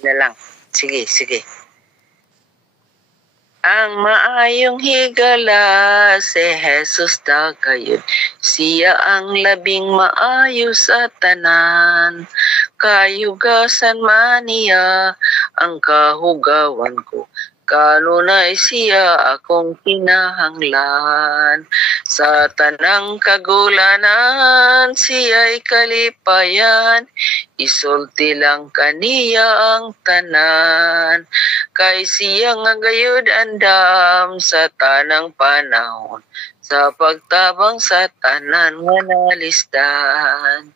Na lang. Sige, sige. Ang maayong higala si Jesus dagayod, siya ang labing maayo sa tanan. Kayugasan man niya ang kahugawan ko, kanunay siya akong kinahanglan. Sa tanang kagulanan siya'y kalipayan, isulti lang kaniya ang tanan. Kay siya nga gayud andam sa tanang panahon, sa pagtabang sa tanan nga nalisdan.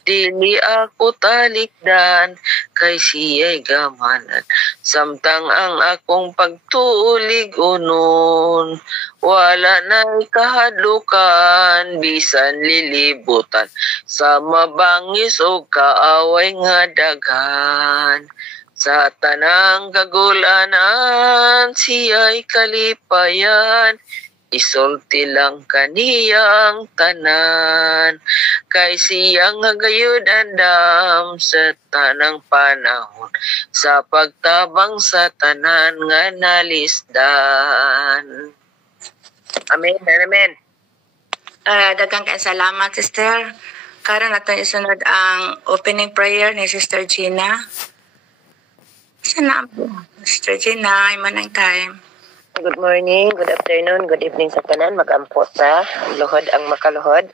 Dili ako talikdan, kay siya'y gamanan, samtang ang akong pagtuulig unon. Wala na'y kahadlukan, bisan lilibutan, sa mabangis o kaaway nga daghan. Sa tanang kagulanan, siya'y kalipayan, isulti lang kaniya ang tanan. Kay siya nga gayud andam sa tanang panahon, sa pagtabang sa tanan nga nalisdan. Amen, amen. Daghang kay salamat, Sister. Karon nato isunod ang opening prayer ni Sister Gina. Sana po. Sister Gina, ay manang time. Good morning, good afternoon, good evening sa tanan. Mag-ampo sa luhod ang makaluhod.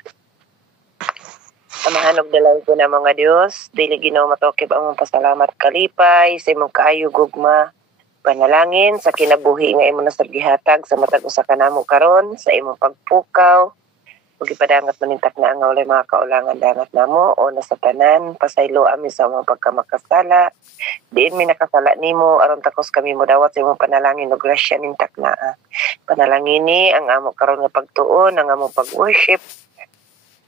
Amahan og dalay ko na mga Dios, dili Ginoo matokib ang mong pasalamat kalipay sa imong kaayo gugma. Panalangin sa kinabuhi nga imo nasab gihatag sa matag usa ka namo karon sa imong pagpukaw. Ug ipadangat manintak na ang walay mga kaulangan dangat namo o nasa tanan pasaylo ami sa among pagkamakasala. Diin mi nakasala nimo aron takos kami modawat sa imong panalangin ug grasya nintak na. Panalangin ni ang amo karon nga pagtuon, ang among pag-worship.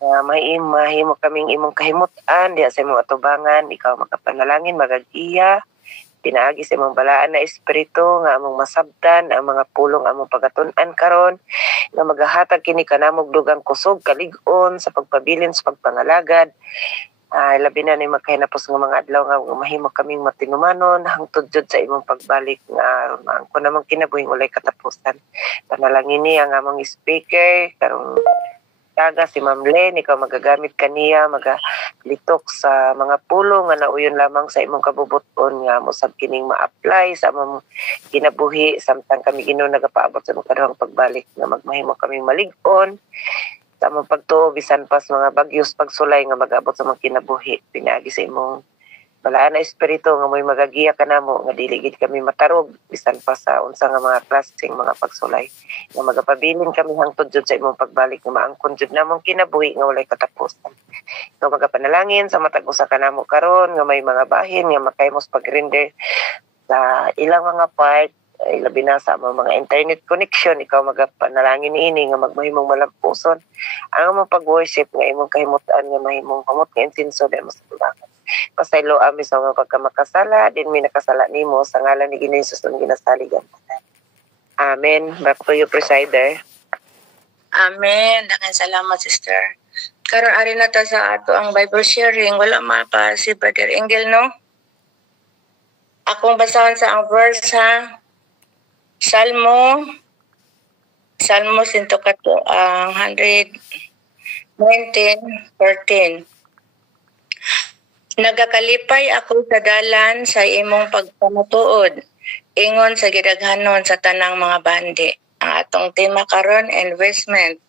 Mahimo kaming imong kahimutan diha sa imong atubangan, ikaw makapanalangin magag-iya. Pinaagi sa imong balaan na espiritu nga among masabtan ang mga pulong among pagatun-an karon nga magahatag kini kanamog dugang kusog kalig-on sa pagpabilin sa pagpangalagad. Labi na ni magkahinapos nga mga adlaw nga mahimo kaming matinumanon hangtod jud sa imong pagbalik nga ko namang kinabuhing ulay katapusan. Panalangin ni ang among speaker karong taga si Ma'am Len, ikaw magagamit kaniya, magalitok sa mga pulong nga nauyon lamang sa imong kabubuton nga musab kining ma-apply sa among kinabuhi samtang kami Ginoo nagapaabot sa imong kaduhang pagbalik nga magmahimo kaming malig-on sa among pagtuo bisan pas mga bagyos pagsulay nga mag-abot sa mga kinabuhi. Pinaagi sa imong balaan na espiritu nga mo'y magagiya kanamo nga dili gid kami matarog bisan pa sa unsa nga mga klaseng mga pagsulay nga magapabilin kami hangtod jud sa imong pagbalik nga maangkon jud namong kinabuhi nga walay katapusan. Nga magapanalangin sa matag usa kanamo karon nga may mga bahin nga makaymos pag-render sa ilang mga part labi na sa mga internet connection, ikaw magapanalangin niini nga magmahimong malampuson ang among pag-worship nga imong kahimutan nga mahimong kamot nga insinso di mo sa tubangan. Pasaylo ami sa mga pagkamakasala, din mi nakasala nimo sa ngalan ni Ginoong Hesus ang ginasaligan. Amen. Back to you, Presider. Amen. Daghang salamat, Sister. Karon ari na ta sa ato ang Bible sharing. Wala pa si Brother Engel, no? Akong basahan sa ang verse ha. Salmo 119, 14. Nagakalipay ako sa dalan sa imong pagpamatuod, ingon sa gidaghanon sa tanang mga bandi. Ang atong tema karon, investment.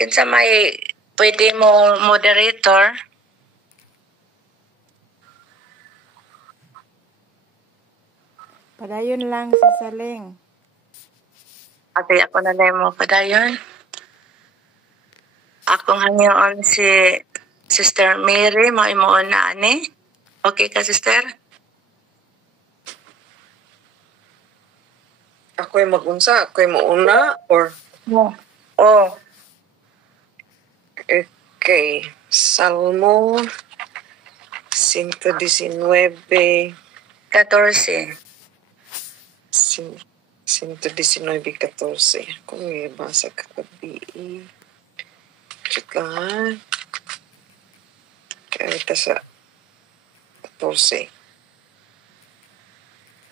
Kinsa may pwede mo moderator? Padayon lang sa saling. Okay, ako na lang mo padayon. Akong hangyoon si Sister Mary, maimuon na ani. Okay ka, Sister? Ako'y mag-unsa? Ako'y mauna? Or? Oh. Okay. Salmo 119. 14. 119:14. Kung may basa ka kabi. Check lang ha. Kaya ito sa 14.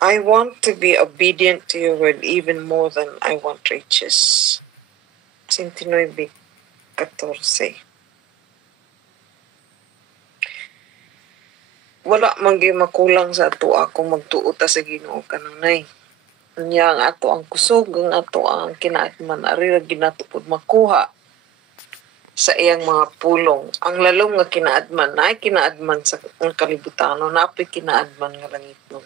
I want to be obedient to your word even more than I want riches. 29:14. Wala man gyud makulang sa ato ako magtuo ta sa Ginoo kanunay. Unya ang ato ang kusog, ang ato ang kinaatman, ari ra ginato pud makuha sa iyang mga pulong. Ang lalong nga kinaadman, na kinaadman sa ang kalibutano, napoy kinaadman nga langitnon.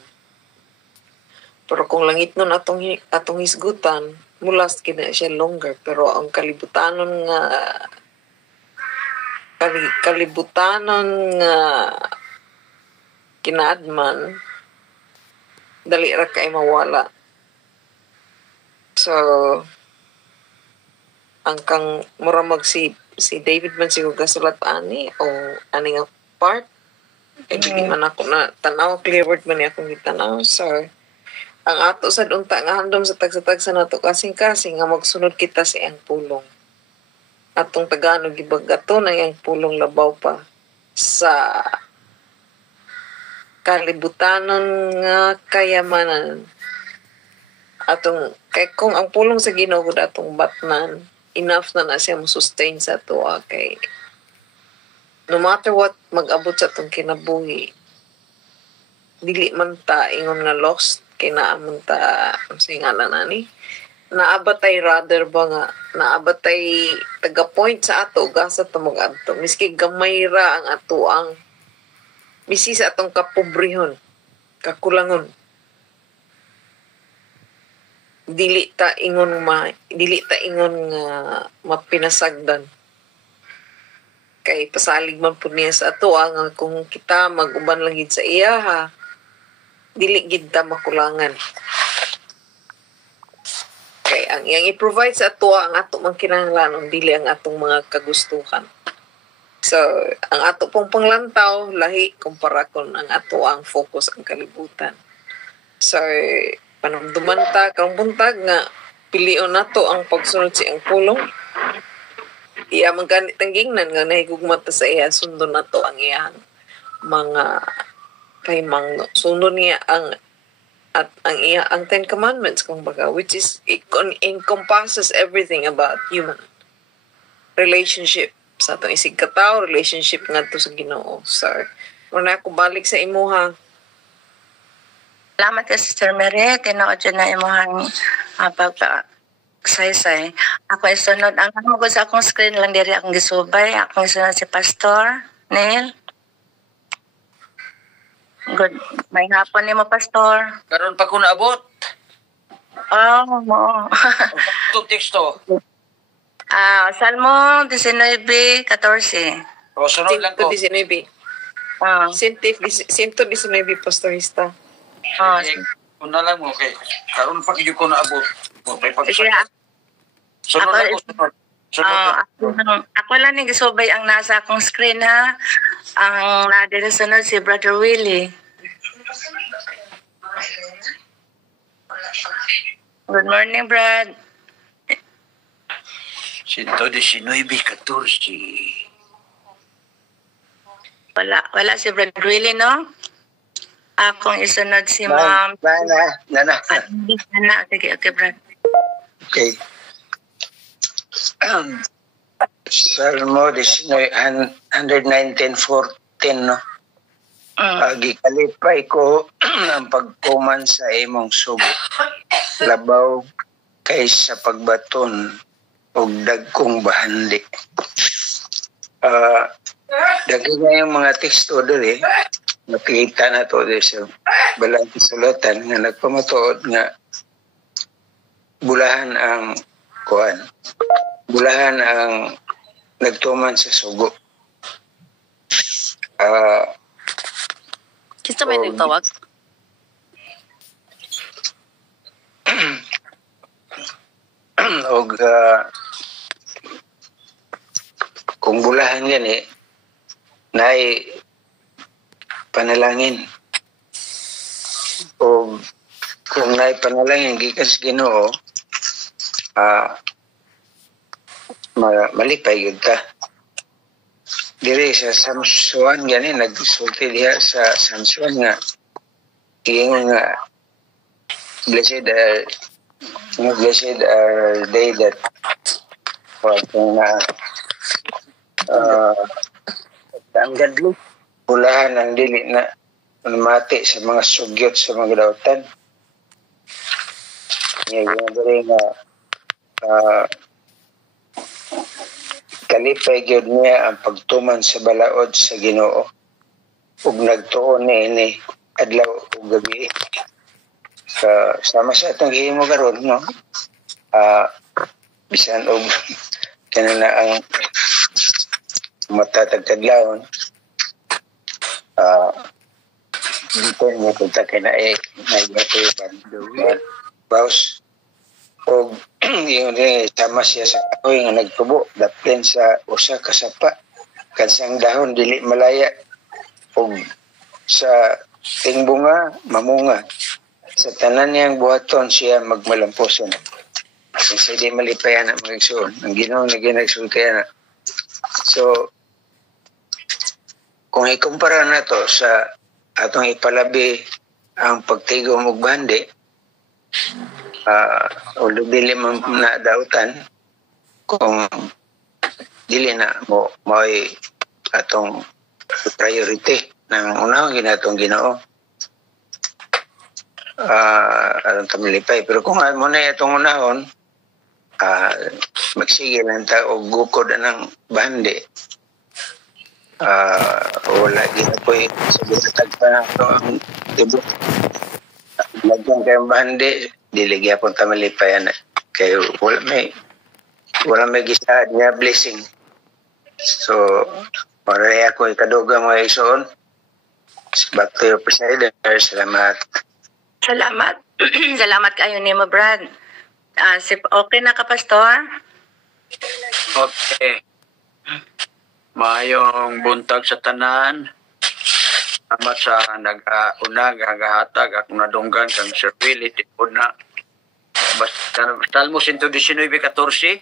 Pero kung langitnon atong hisgutan, mulas kina siya longer. Pero ang kalibutanon nga kinaadman, dali ra kay mawala. So, ang kang muramag si David man siguro gasulat ani o ani nga part hindi man ako na tanaw clear word man akong gitanaw. So ang ato sa unta nga handom sa tagsa-tagsa nato kasing-kasing nga magsunod kita sa iyang pulong. Atong Tagalog gibagato na iyang pulong labaw pa sa kalibutanon nga kayamanan. Atong kay kung ang pulong sa Ginoo gud atong batnan, enough na siya mo sustain sa tuwa kay no matter what mag-abot sa atong kinabuhi, dili man ta ingon nga lost kay naamon ta singalan ani naabatay rather ba nga naabatay taga point sa ato gasa ta mag-adto miski gamay ra ang ato ang misi sa atong kapobrehon kakulangon dili ta ingon nga mapinasagdan kay pasalig man pud niya sa ato nga kung kita mag-uban lang gid sa iya ha dili gid ta makulangan kay ang iyang i-provide sa ato ang ato man kinahanglanon dili ang atong mga kagustuhan. So ang ato pong panglantaw lahi kumpara kon ang ato ang focus ang kalibutan. So panamduman ta karong buntag nga pilion nato ang pagsunod sa iyang pulong. Iya man ganit ang gingnan nga nahigugma ta sa iya sundon nato ang iyang mga kahimang sundon niya ang ang Ten Commandments kumbaga which is it encompasses everything about human relationship sa atong isig katawo relationship ngadto sa Ginoo. So muna ako balik sa imuha. Salamat ka, Sister Mary. Tinood yun na imuhang pagsaysay. Ako isunod. Ang namagod sa akong screen lang diri akong gisubay. Akong isunod si Pastor Neil. Good. May hapon ni mo, Pastor. Karon pa ko naabot. Oo. Itong teksto. Salmo 19:14. O, sunod lang ko. 119. 119 pastorista. Una lang mo, okay. Karon pa kayo ko naabot. Sige. Sunod lang ko, sunod. Ako lang ni gisubay ang nasa akong screen ha. Ang nadirasunod si Brother Willie. Good morning, Brad. 119:14. Wala si Brother Willie, no? Akong isunod si Ma'am. Nana. Sige, okay, Brad. Okay. Salmo 119:14, no? Gikalipay ko ang pagkuman sa imong sugo. Labaw kaysa pagbaton o dagkong bahandi. Dagi nga yung mga teksto doon nakikita na to sa balang kasulatan nga nagpamatuod nga bulahan ang nagtuman sa sugo. Kita may nagtawag? Og kung bulahan yan naay panalangin. O kung naay panalangin gikan sa Ginoo, malipay yun ka. Diri sa Samsuan gani nagsulti diha sa Samsuan nga iyong nga blessed are they that ang gadlo pulahan ang dili na mati sa mga sugyot sa mga dautan. Ngayon diri nga kalipay gyud niya ang pagtuman sa balaod sa Ginoo ug nagtuon niini adlaw ug gabi. Sama sa atong gihimo karon no. Bisan og kanina ang matatagtadlawon dito mo punta kay na baus o yung sama siya sa kahoy nga nagtubo daplin sa usa ka sapa kansang dahon dili malaya o sa tingbunga mamunga sa tanan niyang buhaton siya magmalamposon kasi di malipayan ang mga igsoon ang Ginoo na ginagsul kaya na. So kung ikumpara na to sa atong ipalabi ang pagtigom og bandi o dili man na dautan kung dili na mo may atong priority ng unang ginatong Ginoo atong tamilipay pero kung mo na itong unahon magsige lang ta og gukod ng bandi wala ginapoy sa ginatag pa na ito ang tibok lagyan kayong bandi dili gyapon ta malipayan kayo wala may gisaad nga blessing so para ako ikadugang mga igsoon back to your presider. Salamat Salamat kayo ni mo Brad. Okay na ka pastor? Okay. Mayong buntag sa tanan. Salamat sa nag-una, gagahatag, at nadunggan kang servility po na. Salmo 119:14.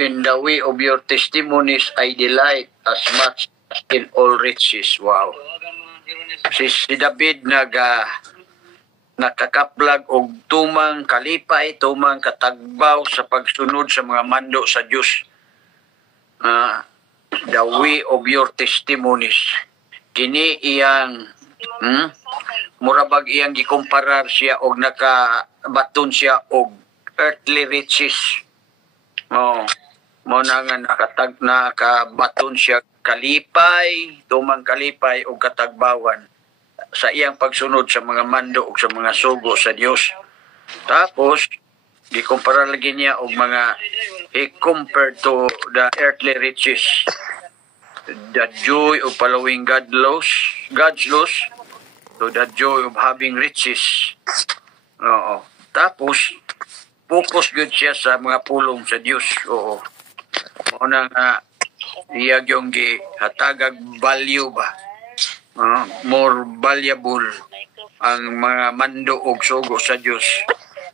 In the way of your testimonies, I delight as much as in all riches. Wow. Si David nakakaplag og tumang kalipay, tumang katagbaw sa pagsunod sa mga mando sa Dios. The way of your testimonies. Kini iyang murabag iyang gikomparar siya og nakabaton siya og earthly riches. Mo na nga nakabaton siya kalipay, tumang kalipay og katagbawan sa iyang pagsunod sa mga mando ug sa mga sugo sa Dios. Tapos gikumpara lagi niya og mga compared to the earthly riches, the joy of following God's laws to the joy of having riches. Oo. Tapos focus gud siya sa mga pulong sa Dios. Oo. Mao nga iya yung gihatagag value ba. More valuable ang mga mando og sugo sa Dios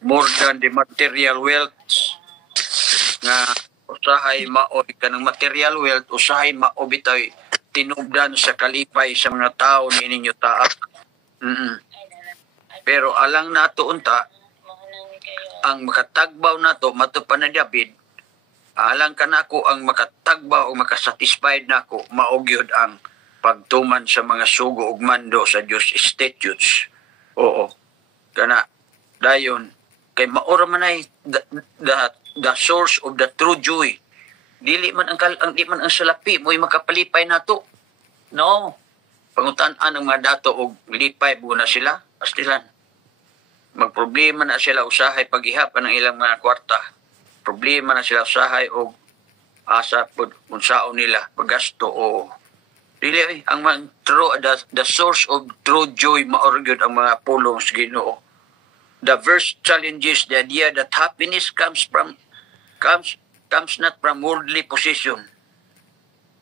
more than the material wealth nga usahay maoy kanang material wealth usahay maobitoy tinubdan sa kalipay sa mga tao nininyo taak. Pero alang nato unta ang makatagbaw nato matupan na David alang kanako ang makatagbaw o makasatisfied nako maogyod ang pagtuman sa mga sugo ug mando sa Dios statutes. Oo. Kana dayon kay maura man ay the source of the true joy. Dili man ang di man ang salapi mo'y makapalipay nato. No. Pangutan-an ang mga dato og lipay buo na sila pastilan. Magproblema na sila usahay paghihapan ng ilang mga kwarta. Problema na sila usahay og asa pud unsaon nila paggasto o dili ang the source of true joy maorgyod ang mga pulong sa Ginoo. The verse challenges the idea that happiness comes not from worldly possession,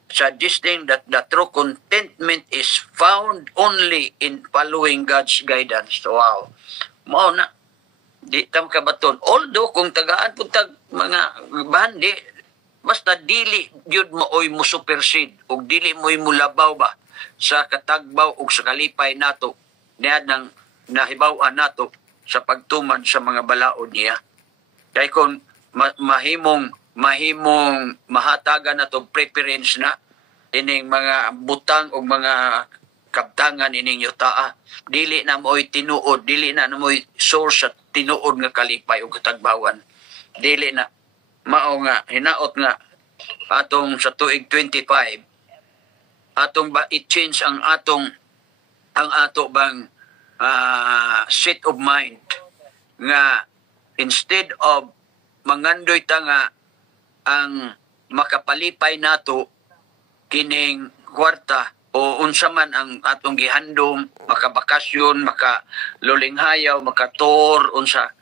suggesting that the true contentment is found only in following God's guidance. Wow. Mao na di tam kabaton. Although kung tagaan pud tag mga bandi basta dili gyud mooy mo supersede ug dili mo'y mulabaw ba sa katagbaw ug sa kalipay nato niya nang nahibaw-an nato sa pagtuman sa mga balaod niya. Kaya kung mahimong mahatagan na to preference na ining mga butang o mga kabtangan ining yutaa, dili na mo'y tinuod, dili na mo'y source sa tinuod nga kalipay o katagbawan. Dili na mao nga hinaot nga atong sa tuig 25 atong ba i-change ang ato bang state of mind nga instead of mangandoy ta nga ang makapalipay nato kining kwarta o unsa man ang atong gihandom, makabakasyon, makalulinghayaw, makator, unsa.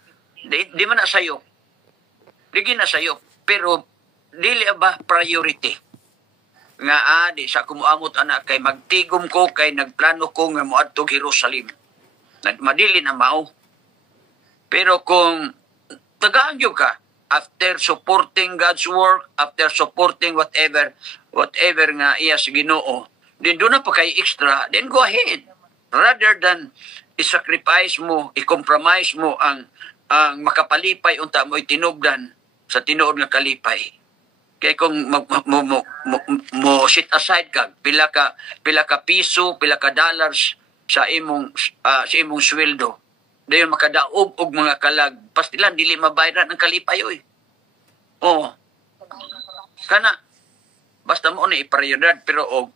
Di man na sayo. Digi na sayo. Pero dili ba priority? Nga di sa kumuamot anak kay magtigom ko, kay nagplano ko nga moadto Jerusalem. Madili na mao. Pero kung tagaan gyud ka, after supporting God's work, after supporting whatever nga iya sa Ginoo, then doon na pa kay extra, then go ahead. Rather than i-sacrifice mo, i-compromise mo ang makapalipay unta mo itinubdan sa tinuod nga kalipay. Kaya kung mo sit aside ka, pila ka piso, pila ka dollars sa imong sweldo, dayon makadaog og mga kalag, pastilan dili mabayaran ang kalipay oy. Oh. Kana basta mo ni iprioridad, pero og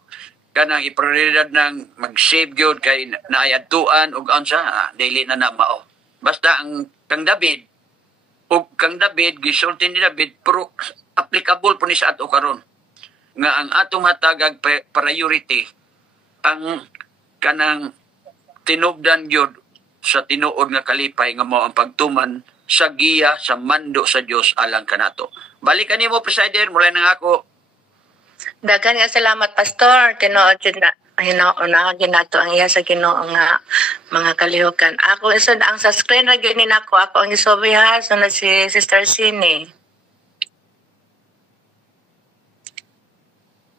kanang iprioridad ng mag-save gyud kay naayadtuan og unsa, dili na mao. Basta kang David gisulti ni David, pero applicable po ni sa ato karon nga ang atong hatagag priority ang kanang tinubdan gyud sa tinuod nga kalipay nga mao ang pagtuman sa giya sa mando sa Dios alang kanato. Balik kanimo presider, mula nang ako. Daghan nga salamat pastor, tinuod jud na hinauna ginato ang iya sa Ginoo nga mga kalihukan. Ako isod ang sa screen ra gyud ni nako, ako ang isobiha sunod si Sister Sini.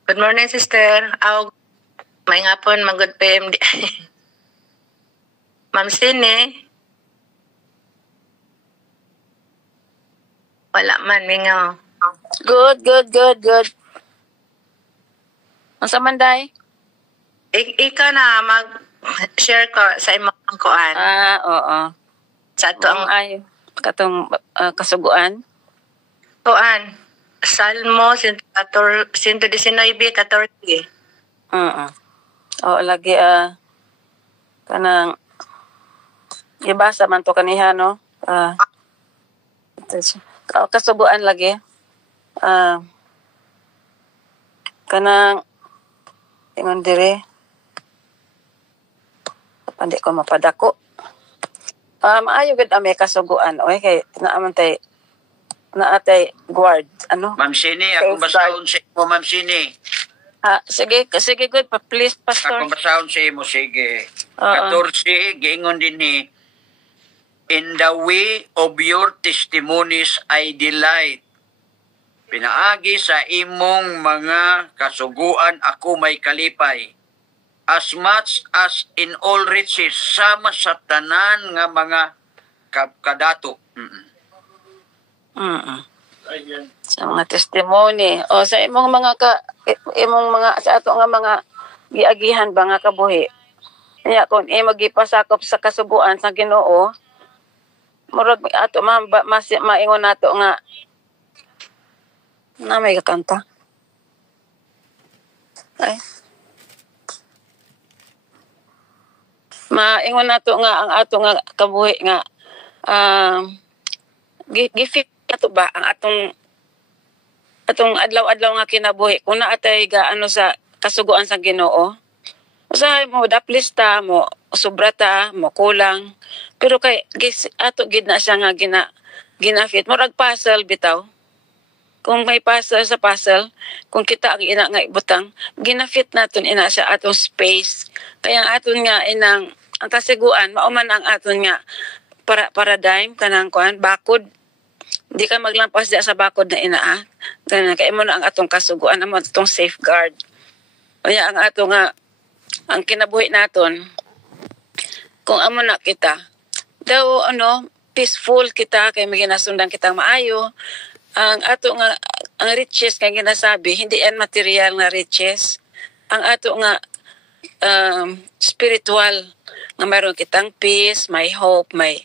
Good morning sister. May ngapon magud PMD. Ma'am Sini. Wala man mingaw. Good. Unsa man day? Ikaw na mag-share ko sa imong kuan. Oo. Sa ato ang ay katong kasuguan. kuan. Salmo 119:14. Oo. Oo lagi kanang ibasa man to kaniha no. Kasuguan lagi. Kanang ingon dire pandi ko mapadako. Maayo gud ame kasuguan oy kay naatay guard ano. Ma'am Sini, akong basahon sa imo, Ma'am Sini. Sige good pa please pastor. Akong basahon sa imo, sige. Oo. 14 giingon din ni, in the way of your testimonies I delight. Pinaagi sa imong mga kasuguan ako may kalipay. As much as in all riches, sama sa tanan nga mga kadato. Sa mga testimony o sa imong mga sa ato nga mga giagihan ba nga kabuhi. Kaya kung imo gipasakop sa kasuguan sa Ginoo, murag ato maingon nato nga na may kakanta. Ay. Maingon nato nga ang ato nga kabuhi nga gifit ato ba ang atong adlaw-adlaw nga kinabuhi kung naatay gaano sa kasuguan sa Ginoo. Usahay mo daplista mo sobrata mo kulang pero kay ato gid na siya nga ginafit murag puzzle bitaw. Kung may puzzle sa puzzle, kung kita ang ina nga ibutang, ginafit naton ina sa atong space. Kaya ang aton nga inang ang kasiguan mauman ang aton nga paradigm kanang kuan bakod. Di ka maglampas diya sa bakod na ina. Ganun kay mo na ang atong kasuguan amo atong safeguard. Kaya ang ato nga ang kinabuhi naton kung amo na kita, daw peaceful kita kay may ginasundan kitang maayo. Ang ato nga ang riches kay ginasabi hindi yan material na riches. Ang ato nga spiritual nga mayroon kitang peace, may hope, may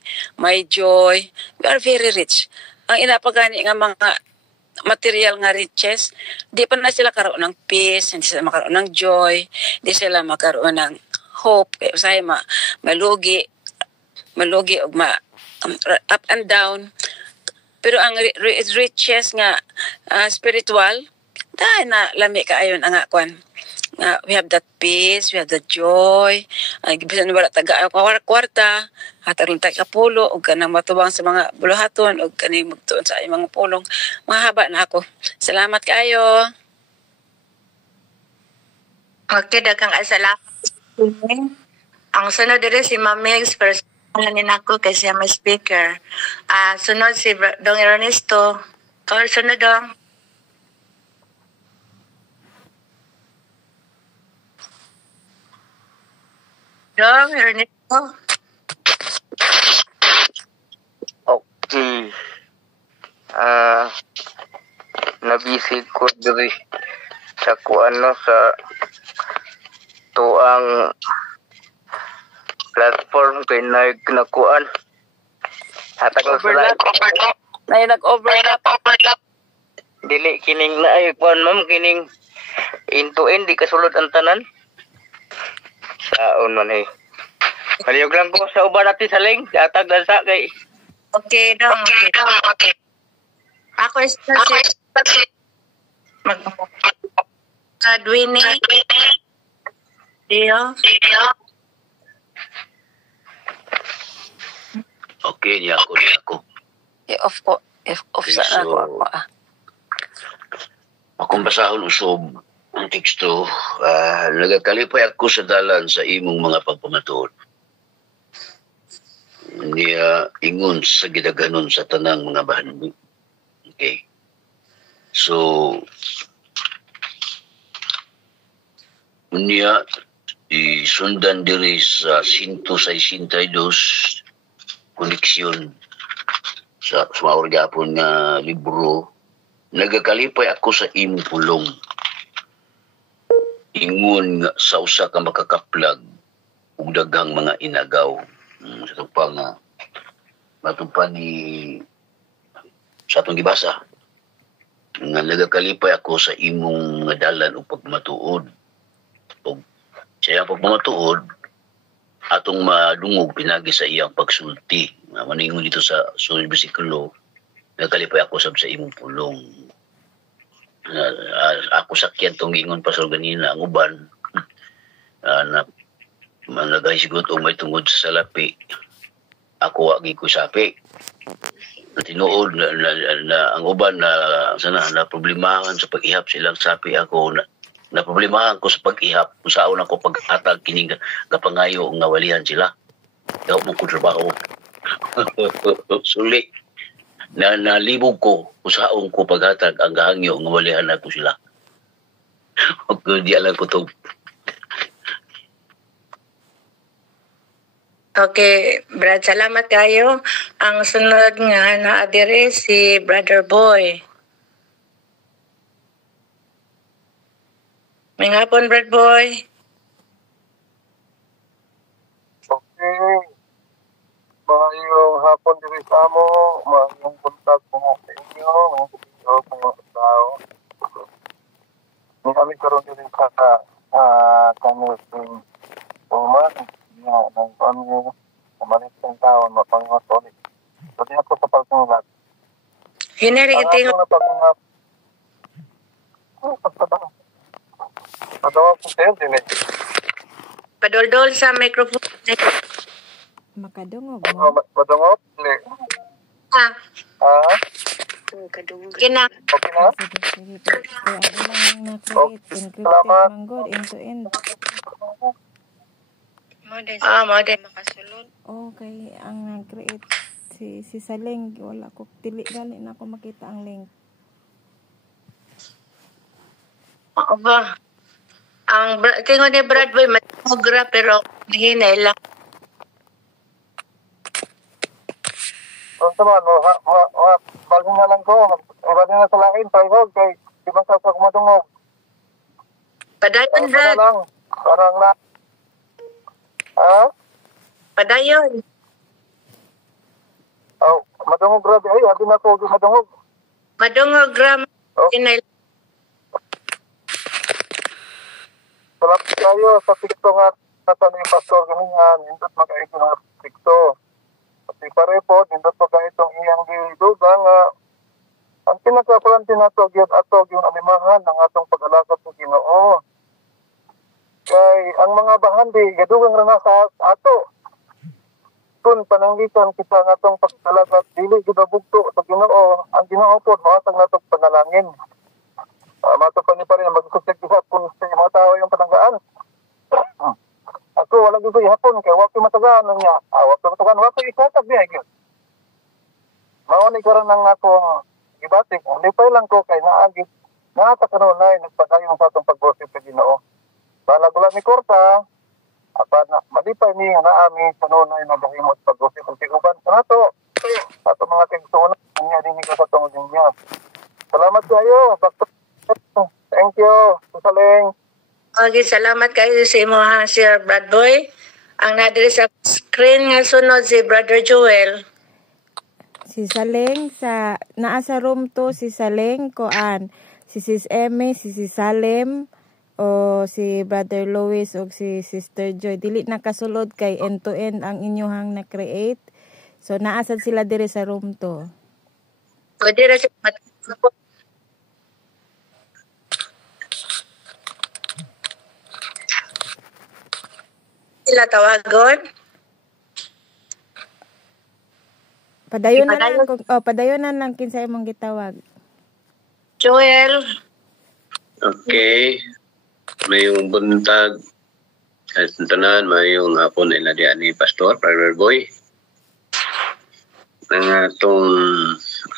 joy. We are very rich. Ang inapagani nga mga material nga riches, di pa na sila karoon ng peace, hindi sila makaroon ng joy, hindi sila makaroon ng hope, kaya usahay malugi o up and down. Pero ang riches nga spiritual, dahil na lami ka ayon ang akwan. We have that peace, we have the joy. Bisan wala taga kwarta, hataron ta kapulo og kanang matubang sa mga buluhaton og kani magtuon sa mga pulong. Mahaba na ako. Salamat kaayo. Okay, daghang salamat. Ang sunod diri si Mamix, personal ni nako kay siya may speaker. Sunod si Dong Ernesto. Sunod dong. Dong Ernesto. Okay. Nabisit ko diri sa sa tuang platform kay nakuan. Hatag sa Overlap. Na nag-overlap. Dili kining na ay kuan ma'am kining into end di kasulod ang tanan. Saon man eh. Paliyog lang ko sa uban natin sa link. Atag lang sa kay. Okay, dong. Okay. Ako is Adwini. Dio. Okay, niya ako. Off sa ako. Akong basahon usog ang teksto, nagakalipay ako sa dalan sa imong mga pagpamatuod. Niya ingon sa gidaganon sa tanang mga bahan. Okay. So, niya isundan diri sa 162 koneksyon sa sumawag gapon nga libro. Nagakalipay ako sa imong pulong. Ingon nga sa usa ka makakaplag ug daghang mga inagaw. Sa tupang matupang ni sa atong gibasa nga nagakalipay ako sa imong nga dalan ug pagmatuod. Ug siya pagmatuod atong madungog pinagi sa iyang pagsulti. Maningon dito sa sunod bersikulo, nagakalipay ako sa imong pulong. Ako sakyan tong ingon pastor ganina ang uban na managaysigot o may tungod sa salapi ako wagi ko sapi tinuod na ang uban na problemahan sa pag-ihap silang sapi ako na problemahan ko sa pag-ihap kung saan ako pag-atag kining kapangayo nga walihan sila daw mo ko trabaho suli na nalibog ko usaon ko paghatag ang gahangyo nga walihan ako sila. Okay, di alam ko to. Okay, Brad, salamat kayo. Ang sunod nga naadire si Brother Boy. May hapon, Brad Boy. Okay. Maayong hapon diri sa amo, maayong buntag mo sa inyo, mga tao. Kami karon diri sa kami uman na ng kami umalis ng taon mapangatoli. Pati ako sa pagtungat. Hinari ito yung... Padawa po sa'yo din eh. Padol-dol sa microphone. Makadungog mo. Madungog? Ah. Kina. Okay na? Sige. Kaya ano lang na-create. Encrypted Salamat. man good. End-to-end. Modern. Okay. Ang nag-create si Saling. Wala ko. Dali na ako makita ang link. Oo ba? Ang tingin ni Brad Boy, matugra pero hinay lang. Doon naman, balhin na lang ko. Balhin na sa lakin, privog, kay di ba sa madungog. Padayon, Ano na Brad. lang, parang na... Ha? Padayon. Oh, madungog grabe. Ay, abi na ko, madungog. Madungog, gram. Oh. Salamat kayo sa TikTok nga nasa ni Pastor Gamingan. Nindot makaito ng TikTok. Pati pare po, nindot makaitong iyang giduga nga ang pinakaparanti nato gyud ato yung animahan ng atong pag-alakad sa Ginoo. Kay ang mga bahandi gadugang ra na sa ato. Kung pananglitan kita nga atong pag-alakad dili gyud bugto sa Ginoo, ang Ginoo po mahatag natong panalangin. Matupan ni pa rin magkusig-isap kung sa mga tao yung pananggaan. Ako wala gyud ko ihapon kay wa ko matagaan niya. Wa ko matagaan, wa ko ikatag niya gyud. Mao ni karon ang akong gibatik, lipay lang ko kay naagit nata kanunay nagpadayon sa atong pag-worship sa Ginoo. Balagula ni Korta, apan malipay ni naami kanunay nagahimot pag-worship sa uban nato. Ato mga tigsunan niya dinhi ka sa tungod niya. Salamat kayo. Thank you. Saling. Okay, salamat kayo sa imo ha, Sir Brad Boy. Ang nadiri sa screen nga sunod si Brother Joel. Si Saleng sa naa sa room 2 si Saleng koan si Sis Eme, si Salem o si Brother Louis o si Sister Joy dili nakasulod kay end to end ang inyohang na-create. So naa sad sila dire sa room 2. O dira sa sila tawagon. Padayonan lang kinsa imong gitawag. Joel. Okay. Mayong buntag at tanan, mayong hapon nila diyan ni Pastor, Brother Boy. Ang atong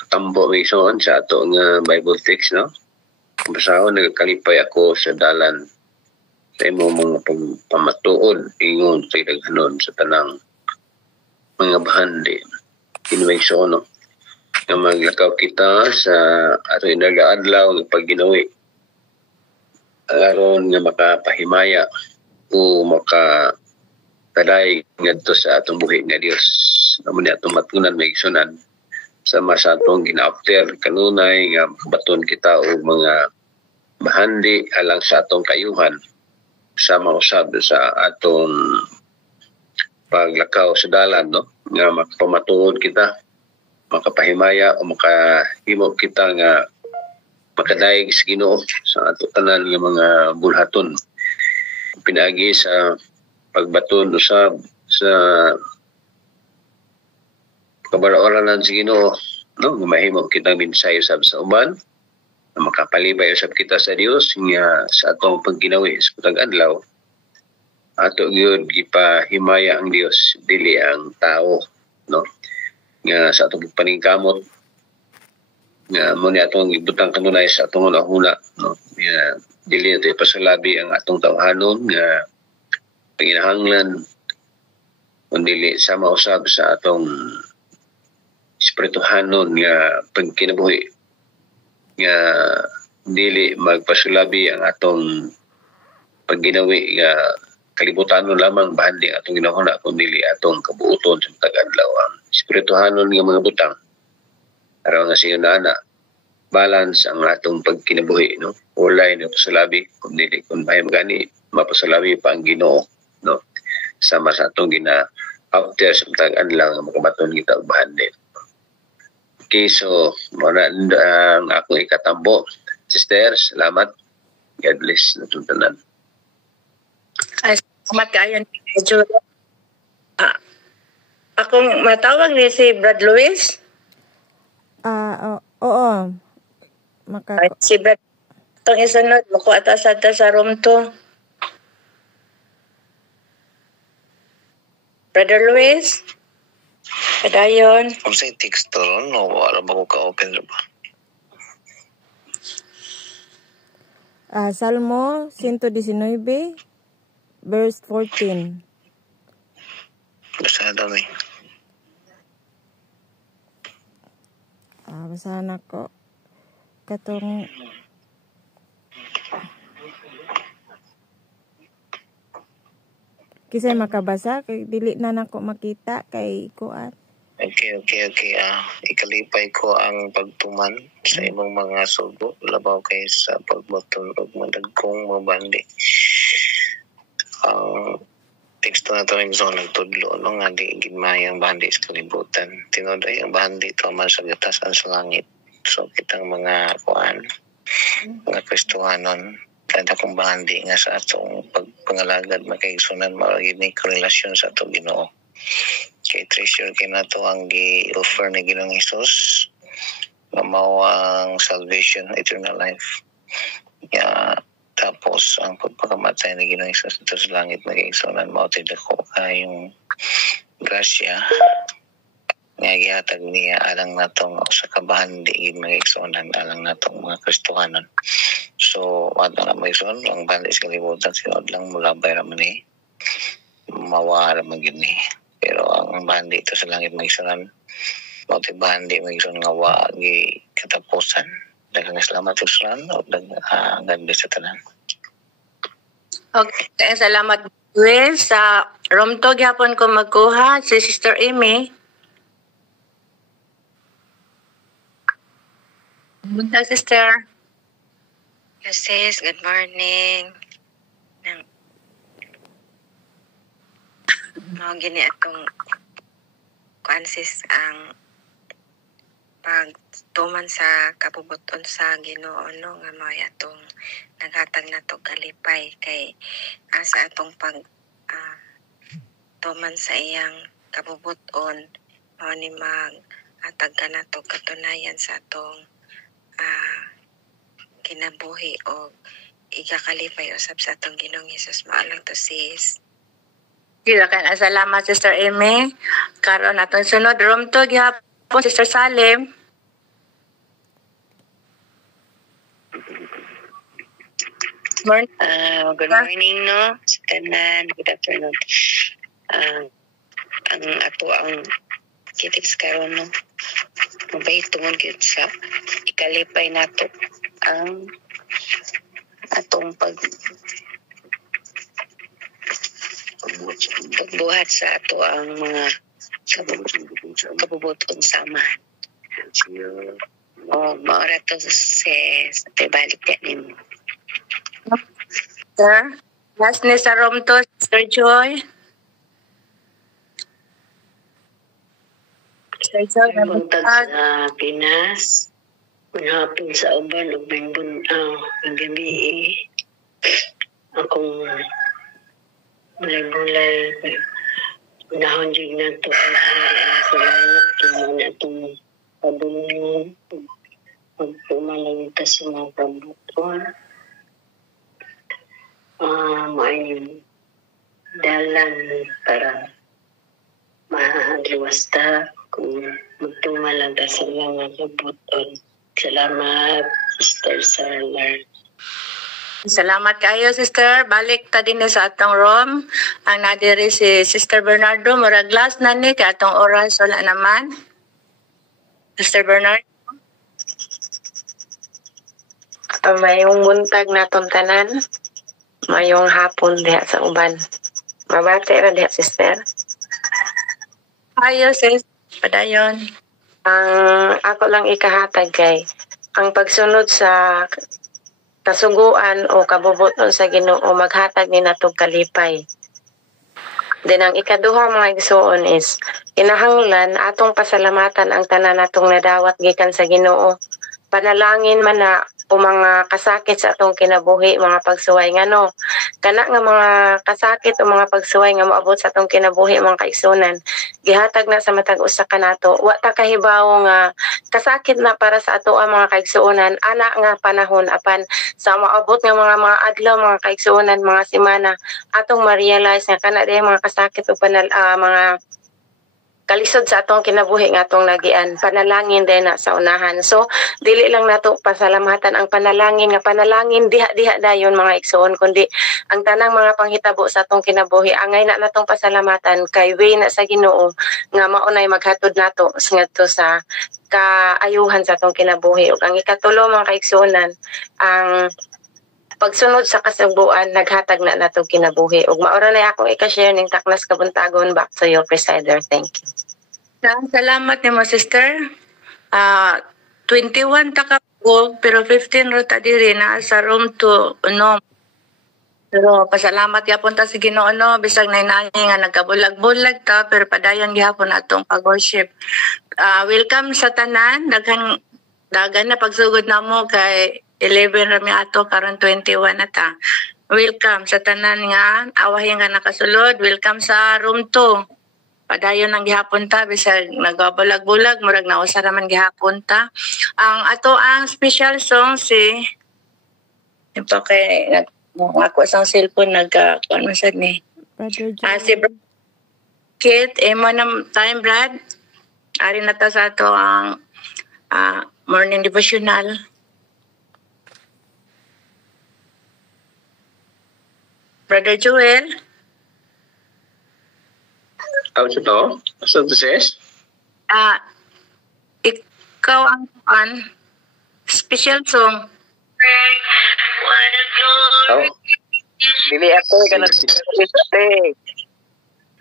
tambo mission sa atong Bible text, no? Basahon, nagkalipay ako sa dalan sa imo mga pamatuod ingon sa daghanon sa tanang mga bahandi. Innovation, no? Nga maglakaw kita sa ato inagaadlaw ng pagginawi aron nga makapahimaya o makataday ngadto sa atong buhi nga Dios. Naman ni atong matunan may igsunan sa masa atong gina-after kanunay nga baton kita og mga bahandi alang sa atong kayuhan sa mausab sa atong paglakaw sa dalan, no? Nga makapamatuod kita, makapahimaya o makahimo kita nga makadayeg sa Ginoo sa ato tanan nga mga bulhaton pinaagi sa pagbaton usab sa kabalooranan sa Ginoo, no? Nga mahimo kita minsay usab sa uban na makapalibay usab kita sa Dios nga sa atong pagginawi sa putag adlaw ato gyud gipahimaya ang Dios dili ang tao, no? Nga sa atong paningkamot nga mo ni atong ibutang kanunay sa atong una, no? Nga dili nato ipasalabi ang atong tawhanon nga panginahanglan kundi sa mausab sa atong espirituhanon nga pagkinabuhi nga dili magpasulabi ang atong pagginawi nga kalibutanon lamang bahandi atong ginahuna kundi atong kabuuton sa matag-adlaw ang espirituhanon nga mga butang aron nga siya na balance ang atong pagkinabuhi, no? Walay na pasalabi kundi kung may magani mapasalabi pa ang Ginoo, no? Sama sa atong gina-after sa matag-adlaw nga makabaton kita og bahandi. Okay, so muna ang akong ikatambo. Sister, salamat. God bless na tuntanan. Ay, salamat kayo ni Joel. Akong matawag ni si Brad Louis. Oo. Si Brad, itong isunod, makuha sa room 2. Brother Luis, padayon. Kung sa text to, no, wala ba ko ka-open na ba? Salmo 119, verse 14. Basta na daw eh. basahan ako katong kisay makabasa kay dili na nako makita kay kuan. Okay. Ikalipay ko ang pagtuman sa imong mga sugo labaw kay sa pagboton og madagkong mga bandi. Ang teksto na ito rin so nagtudlo no nga di gimayang bandi sa kalibutan. Tinoday ang bandi ito man sa gatasan sa langit. So kitang mga kuan mga Kristohanon kada kong bandi nga sa atong pagpangalagad makaigsunan maugid ni korelasyon sa atong Ginoo. Kay treasure kay nato ang gi-offer ni Ginoong Hesus nga mao ang salvation, eternal life. Tapos ang pagpakamatay ni Ginoong Hesus dito sa langit nag-igsunan mao tay dako kayong grasya nga gihatag niya alang natong usa ka bahandi gid mag-igsunan alang natong mga Kristohanon. So ato na mag-igsunan ang bandi sa kalibutan sinod lang mula bayra man ni mawara man gid ni. Pero ang bandi ito sa langit mag-igsunan mao tay bandi mag-igsunan nga wa gi katapusan. Daghang salamat usan o God bless sa tanan. Okay, salamat Will. Sa Romto gyapon ko magkuha si Sister Amy. Buntag sister. Yes, sis. Good morning. Mao gini atong kuan sis ang pagtuman sa kabubuton sa Ginoo no nga mao atong naghatag nato kalipay kay asa atong pag tuman sa iyang kabubuton mao ni maghatag ka nato katunayan sa atong kinabuhi o ikakalipay usab sa atong Ginoong Hesus. Maalang to sis. Salamat Sister Amy. Karon atong sunod room to gyapon Sister Salim. Good morning no sa tanan. Good afternoon. Ang ato ang kitiks karon no mabay tungod gyud sa ikalipay nato ang atong pagbuhat sa ato ang mga kabubuton sama. Maura to sa tibalik yan. Sir, last ni sa room to Sir Joy. Sir Joy, buntag sa Pinas. Manhapon sa uban o ang gabi akong mulay-mulay nahon dyan na ito ang sa langit kung na itong padulungan magpumalang ito sa mga kabuton may dalan para mahaliwasta kung magtumalang ito sa mga kabuton. Salamat, Sister Sarlar. Salamat kayo, Sister. Balik ta din sa atong room. Ang nadiri si Sister Bernardo. Murag last na ni, kaya atong oras wala naman. Sister Bernardo. Mayong buntag na tanan. Mayong hapon diha sa uban. Mabati ra diha, Sister. Ayo, sis. Padayon. Ang ako lang ikahatag kay ang pagsunod sa kasuguan o kabubuton sa Ginoo maghatag ni natog kalipay. Then ang ikaduha mga igsoon is kinahanglan atong pasalamatan ang tanan natong nadawat gikan sa Ginoo. Panalangin man na o mga kasakit sa atong kinabuhi, mga pagsuway ngano kana nga mga kasakit o mga pagsuway nga moabot sa atong kinabuhi mga kaigsunan gihatag na sa matag usa kanato wa ta kahibaw nga kasakit na para sa ato ang mga kaigsuonan ana nga panahon apan sa moabot nga mga adlaw mga kaigsuonan mga semana atong ma-realize nga kana diay mga kasakit o mga kalisod sa atong kinabuhi nga atong nagian, panalangin din na sa unahan. So dili lang nato pasalamatan ang panalangin nga panalangin diha dayon mga igsoon, kundi ang tanang mga panghitabo sa atong kinabuhi angay na natong pasalamatan kay way na sa Ginoo nga maunay maghatod nato ngadto sa kaayuhan sa atong kinabuhi. Ug ang ikatulo mga kaigsuonan, ang pagsunod sa kasagbuan naghatag na natong kinabuhi. Ug maura na akong ika-share ning taknas kabuntagon. Back to you, Presider. Thank you. Salamat ni mo, sister. 21 ta ka po, pero 15 ro ta diri na sa room 2 no. Pero pasalamat gyapon ta sa Ginoo no, bisag nainani nga nagkabulag-bulag ta, pero padayon gyapon atong pag-worship. Welcome sa tanan, daghan na pagsugod namo kay 11 rami ato karon 21 na ta. Welcome sa tanan nga awahin nga nakasulod. Welcome sa room 2. Padayon ang gihapon ta bisag nagabulag-bulag murag nausa raman gihapon ta. Ang ato ang special song si ito kay ako sang cellphone kuan man sad ni. Si Kit emo na time Brad. Ari na ta sa ato ang morning devotional. Brother Joel? Ano ito? Asa ito, sis? Ikaw ang special song. Dili ako ka nag-sing.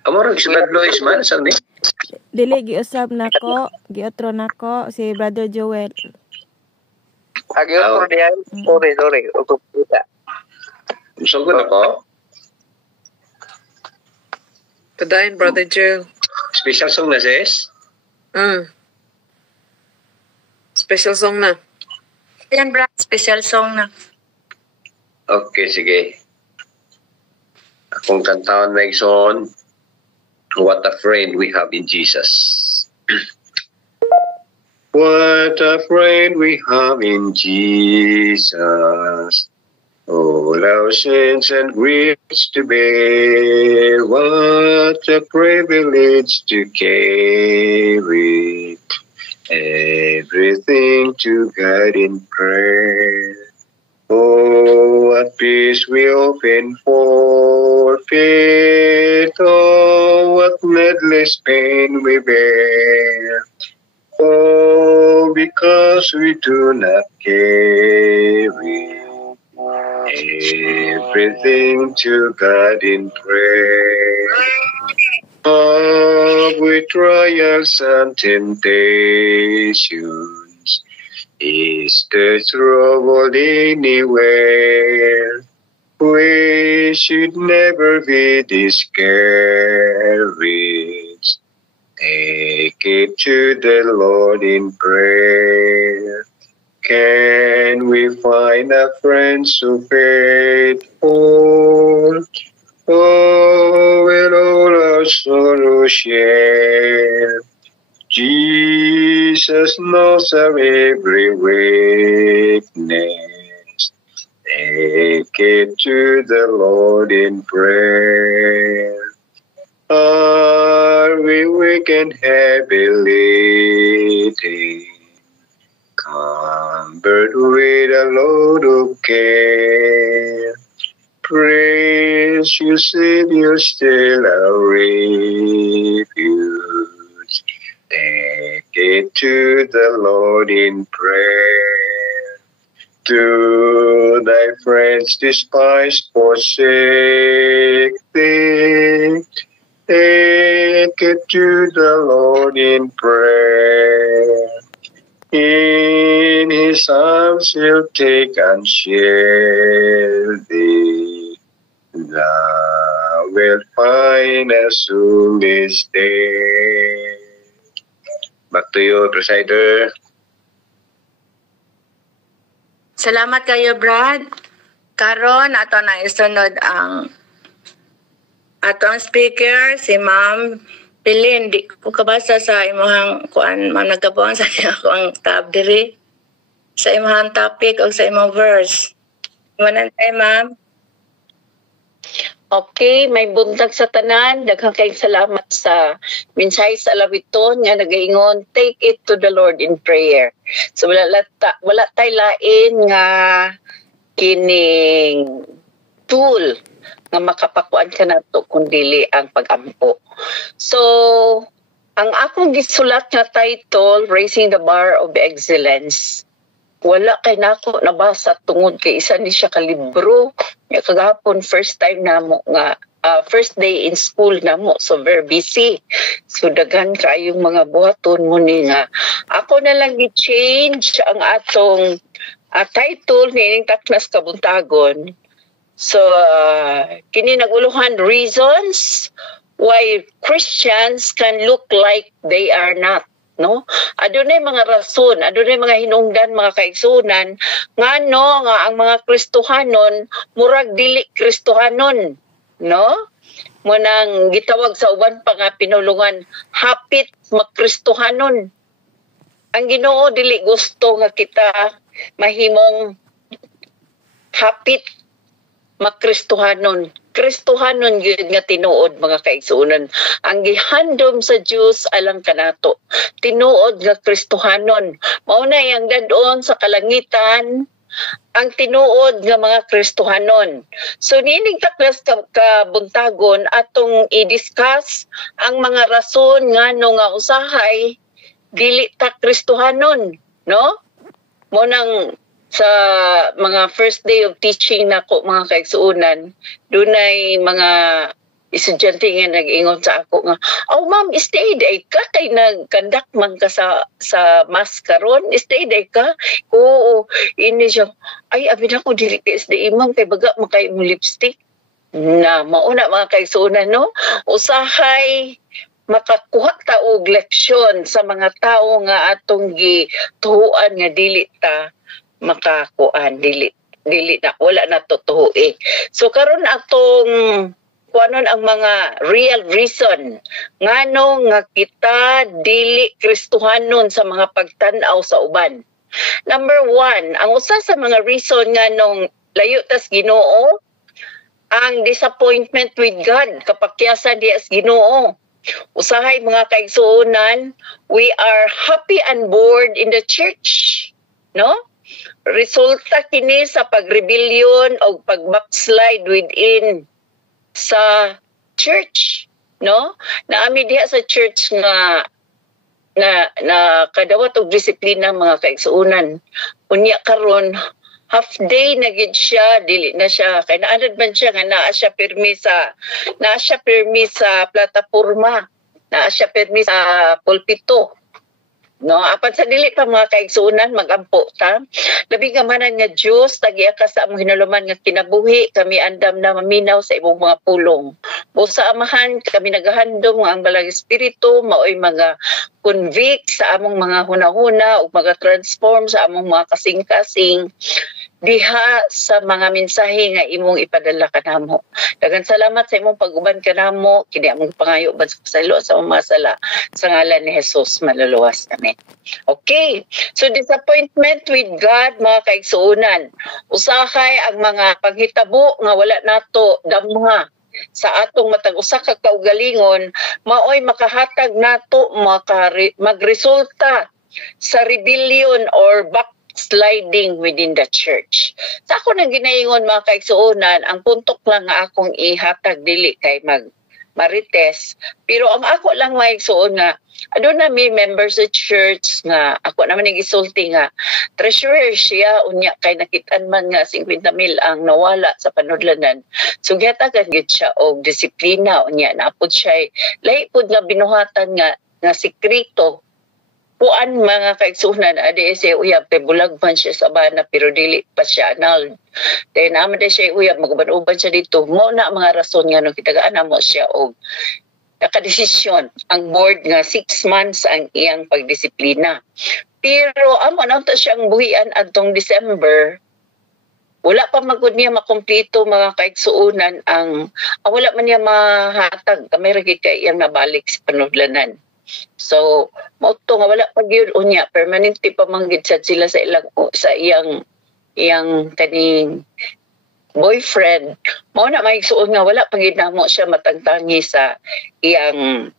Amo rin si Brad Lois man, saan ni? Dili, giusab nako, giotro nako si Brother Joel. Giotro diyan. Sorry. Ugo puta. Sugod ako. Padayon, Brother Joel. Special song na, sis? Special song na. Yan, Brad. Special song na. Okay, sige. Akong kantawan na igsoon, What a Friend We Have in Jesus. What a friend we have in Jesus. All our sins and griefs to bear, what a privilege to carry everything to God in prayer. Oh, what peace we often forfeit, oh, what needless pain we bear. Oh, because we do not carry everything to God in prayer. With trials and temptations, is the trouble anywhere? We should never be discouraged. Take it to the Lord in prayer. Can we find a friend so faithful? Oh, will all our sorrow share? Jesus knows our every weakness. Take it to the Lord in prayer. Are we weak and heavy laden? Cumbered with a load of care, precious Savior, still our refuge. Take it to the Lord in prayer. Do thy friends despise, forsake thee? Take it to the Lord in prayer. In his arms he'll take and shield thee. Thou wilt find a solace there. Back to you, Presider. Salamat kayo, Brad. Karon ato na isunod ang ato ang speaker, si Ma'am Pilin. Di ko kabasa sa imong kuan man nagabuang sa ako ang tab diri sa imong topic o sa imong verse. Manan tay, Ma'am. Okay, may buntag sa tanan. Daghang kayong salamat sa mensahe sa alawiton nga nagaingon, take it to the Lord in prayer. So wala tay lain nga kining tool nga makapakuan ka nato kun dili ang pag-ampo. So ang akong gisulat nga title, Raising the Bar of Excellence, wala kay nako nabasa tungod kay isa ni siya ka libro. Ya kagahapon first time namo nga first day in school namo, so very busy. So daghan kayong mga buhaton mo ni nga ako na lang gi-change ang atong title nining Taknas Kabuntagon. So kini naguluhan reasons why Christians can look like they are not. No, adunay mga rason, adunay mga hinungdan, mga kaigsunan ngano nga ang mga Kristohanon murag dili Kristohanon, no? Munang gitawag sa uban pa nga pinulungan hapit magkristohanon. Ang Ginoo dili gusto nga kita mahimong hapit magkristohanon. Kristohanon gyud nga tinuod, mga kaigsuonan. Ang gihandom sa Dios alang kanato tinuod nga Kristohanon. Mao na yang dadon sa kalangitan ang tinuod nga mga Kristohanon. So nining Taknas Kabuntagon atong i-discuss ang mga rason ngano nga usahay dili ta Kristohanon, no? Mo nang sa mga first day of teaching nako, mga kaigsuonan, dunay mga estudyante nga nag-ingon sa ako nga, "Oh ma'am, stay day ka kay nag-conduct man ka sa mass karon, stay day ka." Oo, ini siya. Ay, abi na ko dili kay SDA ma'am kay baga makay mo lipstick. Na mauna, mga kaigsuonan, no? Usahay makakuha ta og leksyon sa mga tawo nga atong gituhuan nga dili ta makakuan, dili na wala na totoo eh. So karon atong kuanon ang mga real reason ngano nga kita dili Kristohanon sa mga pagtan-aw sa uban. Number 1, ang usa sa mga reason nganong layo tas Ginoo, ang disappointment with God, kapakyasan diya sa Ginoo. Usahay, mga kaigsuonan, we are happy and bored in the church, no? Resulta kini sa pagrebellion o pagbackslide within sa church, no? Naami diha sa church nga na kadawat og disiplina, mga kaigsuonan. Unya karon half day na gid siya, dili na siya kay naanad man siya nga naa siya pirmi sa plataporma, naa siya pirmi sa pulpito. No, apan sa dili pa, mga kaigsuonan, magampo ta. Labi ka manan nga Dios tagiya ka sa among hinuluman nga kinabuhi, kami andam na maminaw sa imong mga pulong. Busa amahan kami nagahandom nga ang balang espiritu maoy mga convict sa among mga hunahuna ug mga transform sa among mga kasing-kasing diha sa mga mensahe nga imong ipadala kanamo. Daghang salamat sa imong pag-uban kanamo, kini among pangayo bad sa pasaylo sa mga sala sa ngalan ni Jesus maluluwas. Amen. Okay, so disappointment with God, mga kaigsuonan, usahay ang mga paghitabo nga wala nato damha sa atong matag usa ka kaugalingon, maoy makahatag nato magresulta sa rebellion or backsliding within the church. Sa ako nang ginaingon, mga kaigsuonan, ang puntok lang nga akong ihatag dili kay marites, pero ang ako lang maigsuon nga adun na may members sa church nga ako naman nagisulti nga treasurer siya, unya kay nakitaan man nga 50,000 ang nawala sa panudlanan. So gihatagan gid siya og disiplina, unya napud siya lahi pud nga binuhatan nga sekreto. Puan, mga kaigsunan, adi siya uyab kay bulag man siya sa bana pero dili pa siya anal. Kaya naman din siya uyab, magaban-uban siya dito. Mo na mga rason nga nung kitagaan mo siya og nakadesisyon ang board nga 6 months ang iyang pagdisiplina. Pero amo na to siyang buhian adtong December, wala pa magud niya makumpleto, mga kaigsuunan, wala man niya mahatag kamay ra gid kay iyang nabalik sa panudlanan. So mao to nga wala pa gyud unya permanente pa manggid sila sa iyang kaning boyfriend, mao na maigsuon nga wala pang ginamo siya matangtangi sa iyang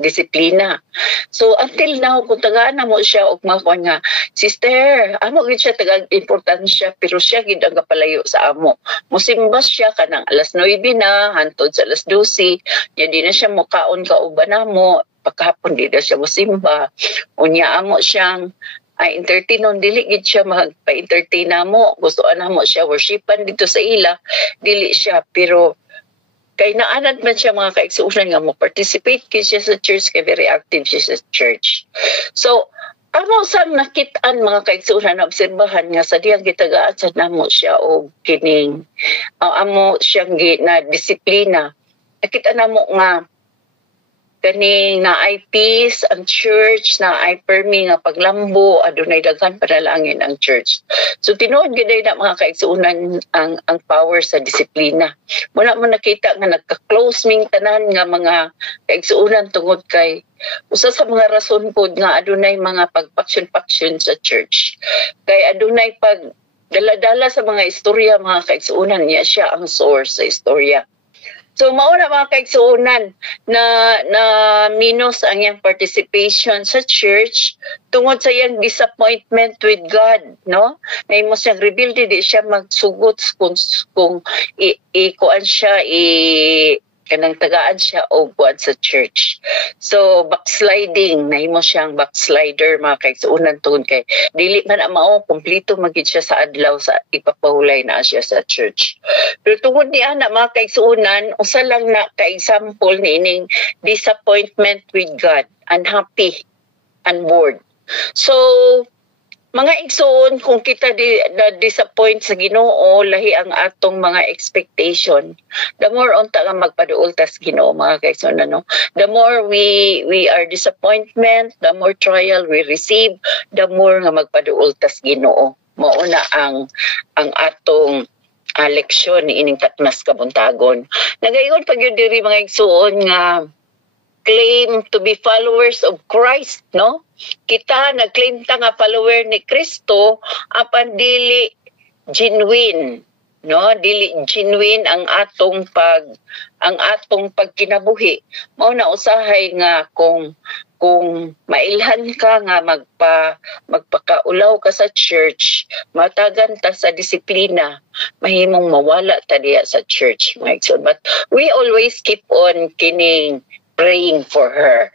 disiplina. So until now kung tagaan na mo siya og makuan nga, sister, amo gid siya tagang importansya pero siya gid ang kapalayo sa amo. Musimbas siya kanang alas 9 na hantod sa alas 12, nya di na siya mukaon kauban namo, pagkahapon di na siya musimba. Unya amo siyang entertainon, dili gid siya magpa-entertain namo, gustoan namo siya worshipan dito sa ila, dili siya, pero kay naanad man siya mga kaigsuunan nga mo participate kay siya sa church, kay very active siya sa church. So amo sang nakitaan mga kaigsuunan na obserbahan nga sa diyang gitagaan sa namo siya og kining amo siyang na disiplina. Nakita namo nga kaning na ay peace ang church, na ay permi nga paglambo, adunay daghan panalangin ang church. So tinuod gid na mga kaigsuunan ang power sa disiplina. Muna mo nakita nga nagka-close ming tanan nga mga kaigsuunan tungod kay usa sa mga rason pod nga adunay mga pagpaksyon-paksyon sa church. Kay adunay pag dala-dala sa mga istorya mga kaigsuunan niya, siya ang source sa istorya. So mauna mga kaigsuunan na minus ang iyang participation sa church tungod sa iyang disappointment with God, no? May mo siyang reveal di siya magsugot kung ikuan siya kanang tagaan siya o buwan sa church. So backsliding, nahimo siyang backslider mga kaigsuunan tungod kay dili man mao kompleto magid siya sa adlaw sa ipapahulay na siya sa church. Pero tungod niya na mga kaigsuunan, usa lang na ka-example niining disappointment with God, unhappy and bored. So mga igsoon, kung kita disappoint sa Ginoo, lahi ang atong mga expectation, the more unta nga magpaduol tas Ginoo mga kaigsoon, no? The more we are disappointment, the more trial we receive, the more nga magpaduol tas Ginoo. Mauna ang atong leksyon ni ining tatmas kabuntagon. Nagayon pag yun diri mga igsoon nga claim to be followers of Christ, no? Kita nagclaim ta nga follower ni Kristo apan dili genuine, no? Dili genuine ang atong pagkinabuhi. Mao na usahay nga kung mailhan ka nga magpakaulaw ka sa church, matagan ta sa disiplina, mahimong mawala ta diya sa church. But we always keep on praying for her.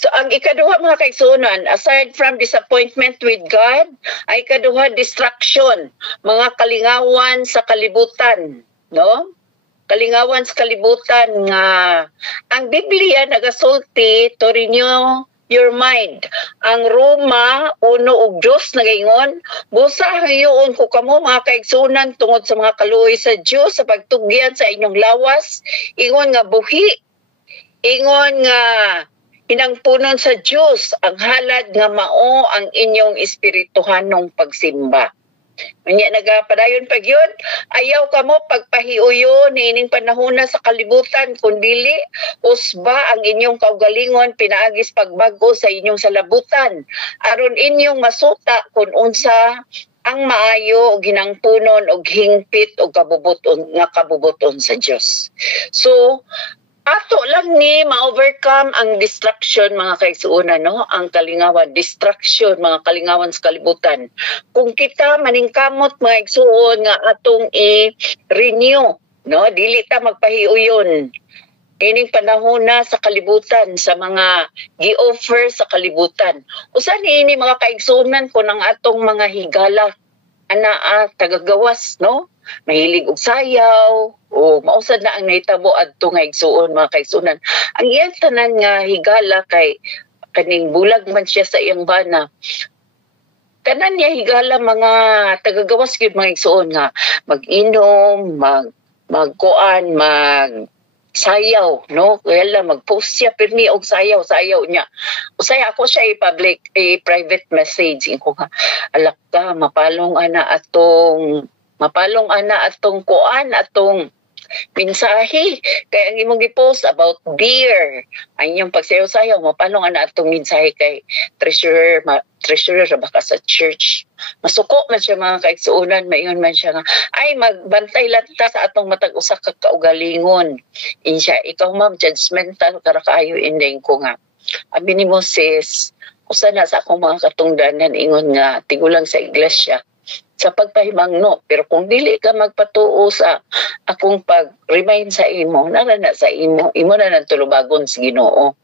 So ang ikaduha mga kaigsuonan, aside from disappointment with God, ay ikaduha distraction, mga kalingawan sa kalibutan, no? Kalingawan sa kalibutan nga ang Biblia nagasulti to renew your mind. Ang Roma 1:2 nagaingon, busa hayoon ko kamo mga kaigsuonan tungod sa mga kaluoy sa Dios sa pagtugyan sa inyong lawas, ingon nga buhi, ingon nga hinangpunon sa Diyos ang halad nga mao ang inyong espirituhanong pagsimba. Unya nagapadayon pag yun, ayaw ka mo pagpahiuyo ni ining panahona sa kalibutan, kundili usba ang inyong kaugalingon pinaagis pagbago sa inyong salabutan, aron inyong masuta kung unsa ang maayo o ginangpunon o hingpit o kabubuton sa Diyos. So ato lang ni ma-overcome ang distraction mga kaigsuonan, no? Ang kalingawan, distraction, mga kalingawan sa kalibutan. Kung kita maningkamot mga igsuon nga atong i-renew, no? Dili ta magpahiuyon. Ining panahon na sa kalibutan, sa mga gi-offer sa kalibutan. Usa ni mga kaigsuonan kung ang atong mga higala tagagawas, no? Mahilig og sayaw o mausad na ang nahitabo adto nga igsuon mga kaigsuonan. Ang iyang tanan nga higala kay kaning bulag man siya sa iyang bana. Tanan niya higala mga tagagawas gyud mga igsuon nga mag-inom, magkuan, sayaw, no? Kaya lang mag-post siya pirmi og sayaw niya. Usay ako siya i-public, private message ko nga alak ka mapalong ana atong kuan atong mensahe. Kaya ang imong gi-post about beer. Ang inyong pagsayaw-sayaw, mapano nga na atong mensahe kay treasurer ra baka sa church. Masuko man siya mga kaigsuunan, mayon man siya nga, ay magbantay lang ta sa atong matag usa ka kaugalingon. Insya, ikaw ma'am, judgmental kara kaayo indeng ko nga. Abi ni Moses, usa na sa akong mga katungdanan ingon nga tigulang sa iglesia sa pagpahimangno, pero kung dili ka magpatuo sa akong pag-remind sa imo, nara na sa imo na nang tulubagon sa Ginoo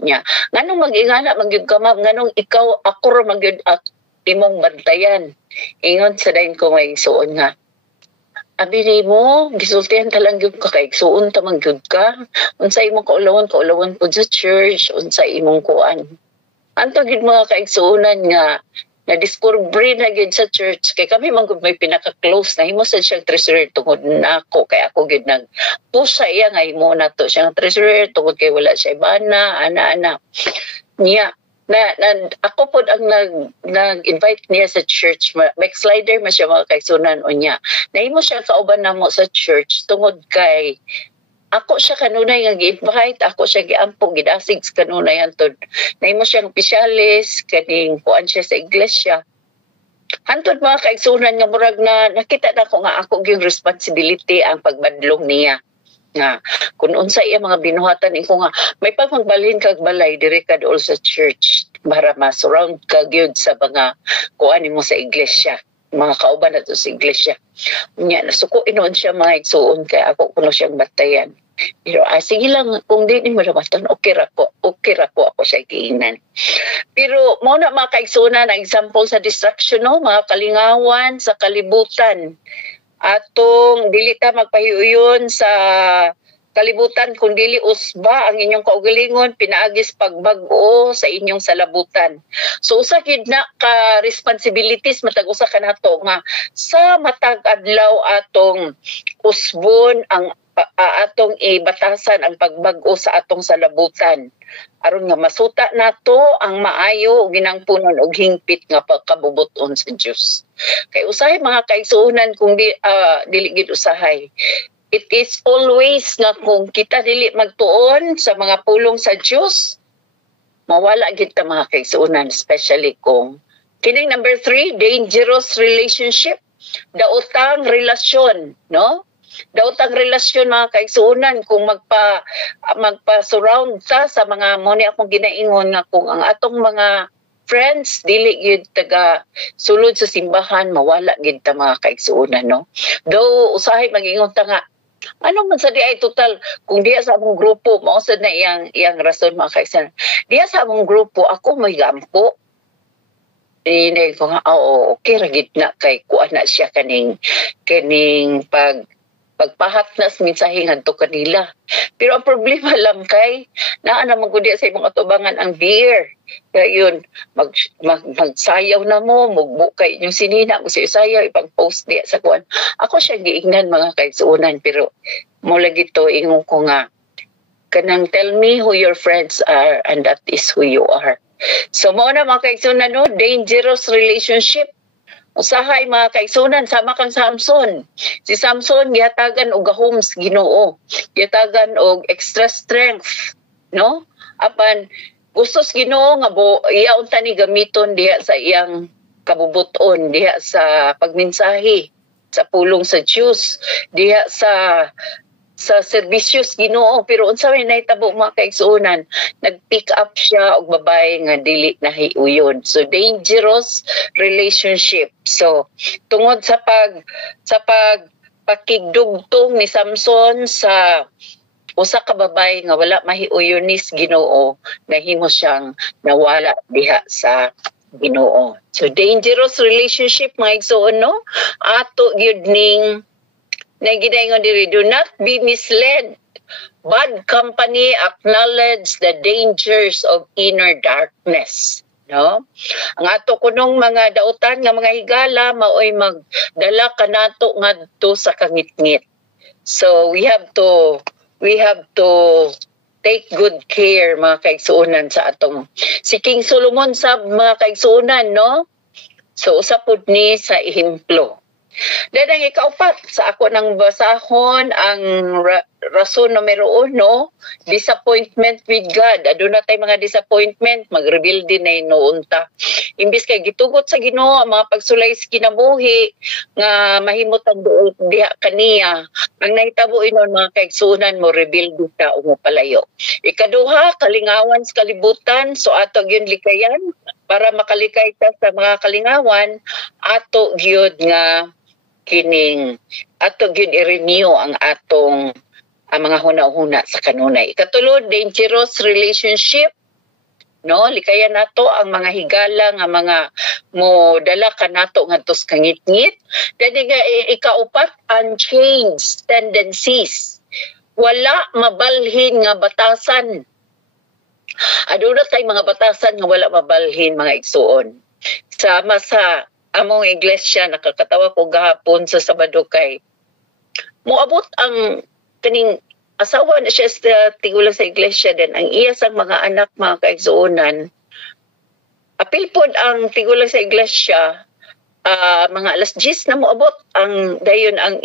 nya. Nganong mag-ingana magyud ka ma'am, nganong ikaw ako ra magyud imong bantayan. Ingon sa dayon ko may suon nga, abi mo gisultihan ta lang gyud ka kay suon ta man gyud ka, unsa imong kaulawon pud sa church, unsa imong kuan. Anto gid mga kaigsuunan nga na-discovery na gid sa church kay kami man gud may pinaka-close na himo sa siyang treasurer tungod nako kay ako gid nag-push sa iya nga himo na to siyang treasurer tungod kay wala siya ibana ana niya na ako pod ang nag-invite niya sa church. Backslider man siya mga kaigsuunan unya nahimo siya kauban namo sa church tungod kay ako siya kanunay nga gi-invite, ako siya giampo gidasig kanunay antod. Nahimo siyang pisyalis kaning kuan siya sa iglesia. Hantod mga kaigsunan nga murag na nakita na ko nga ako gyud responsibility ang pagbadlong niya. Nga kun unsa iya mga binuhatan ko nga may pagmagbalhin kag balay dire ka dool sa church para ma-surround ka gyud sa mga kuan nimo sa iglesia. Mga kauban na to sa iglesia. Nya nasuko inon siya mga igsuon kay ako kuno siyang batayan. Pero sige lang kung di mo ramatan okay ra ko ako siya giinan. Pero mo na mga kaigsunan ang example sa distraction no, mga kalingawan sa kalibutan. Atong dili ta magpahiuyon sa kalibutan kung dili usba ang inyong kaugalingon pinaagis pagbag-o sa inyong salabutan. So usa gid na ka responsibilities matag usa kanato nga sa matag adlaw atong usbon ang atong ibatasan ang pagbag-o sa atong salabutan aron nga masuta nato ang maayo ginangpunon og hingpit nga pagkabubuton sa Dios. Kay usahay mga kaigsuonan kung dili gid usahay. It is always nga kung kita dili magtuon sa mga pulong sa Dios, mawala gid ta mga kaigsuonan, especially kung kining number 3, dangerous relationship, daotang relasyon, no? Daotang relasyon mga kaigsuonan kung magpa-surround ta sa mga mo ni akong ginaingon nga kung ang atong mga friends dili gid taga sulod sa simbahan, mawala gid ta mga kaigsuonan, no? Though usahay mag-ingon ta nga ano man sa di ay total kung diya sa among grupo mao sad na iyang rason mga kaigsuonan. Diya sa among grupo ako may gampo. Ko nga okay ra gid na kay kuan na siya kaning pagpahat na sa mensahe ngadto kanila. Pero ang problema lang kay naa na magudi sa imong atubangan ang beer. Kaya yun, magsayaw na mo, mugbo kay inyong sinina, magsayaw, ipag-post diya sa kuwan. Ako siya giignan mga kaigsuonan, pero mula gito, ingon ko nga, kanang tell me who your friends are and that is who you are. So mo na mga kaigsuonan, no? Dangerous relationship. Usahay mga kaigsuonan, sama kang Samson. Si Samson, gihatagan og gahoms Ginoo. Gihatagan og extra strength, no? Apan, gustos Ginoo nga iyaon ta ni gamiton diha sa iyang kabubuton, diha sa pagmensahe, sa pulong sa Diyos, diha sa serbisyos Ginoo. Pero unsa may nahitabo mga kaigsuonan, nag-pick up siya og babae nga dili nahiuyon. So dangerous relationship. So tungod sa pakigdugtong ni Samson sa usa ka babae nga wala mahiuyonis Ginoo, nahimo siyang nawala diha sa Ginoo. So dangerous relationship mga igsoon, no? Ato gyud ning nagidaingon diri, do not be misled. Bad company acknowledge the dangers of inner darkness. No? Ang ato kunong mga dautan nga mga higala maoy magdala kanato ngadto sa kangitngit. So we have to take good care mga kaigsuonan sa atong si King Solomon sa mga kaigsuonan, no? So usapod ni sa ehemplo. Then ang ikaupat sa ako nang basahon ang rason numero 1, disappointment with God. Aduna tay mga disappointment, mag-reveal din na inuunta. Imbis kay gitugot sa Ginoo ang mga pagsulay sa kinabuhi nga mahimot ang diha kaniya. Ang nahitabo inon mga kaigsunan mo reveal dita o mo palayo. Ikaduha, kalingawan sa kalibutan, so ato gyud likayan para makalikay ta sa mga kalingawan, ato gyud nga kining ato gyud i-renew ang atong ang mga huna-huna sa kanunay. Ikatulod, dangerous relationship. No, likayan nato ang mga higala nga mga mo dala kanato ngadtos kangit-ngit. Then ikaupat, unchanged tendencies. Wala mabalhin nga batasan. Aduna tay mga batasan nga wala mabalhin mga igsuon. Sama sa among iglesia, nakakatawa ko gahapon sa Sabado kay moabot ang kaning asawa na siya sa tigulang sa iglesia din. Ang iya sang mga anak mga kaigsuonan, apilpod ang tigulang sa iglesia, mga alas 10 na moabot ang dayon ang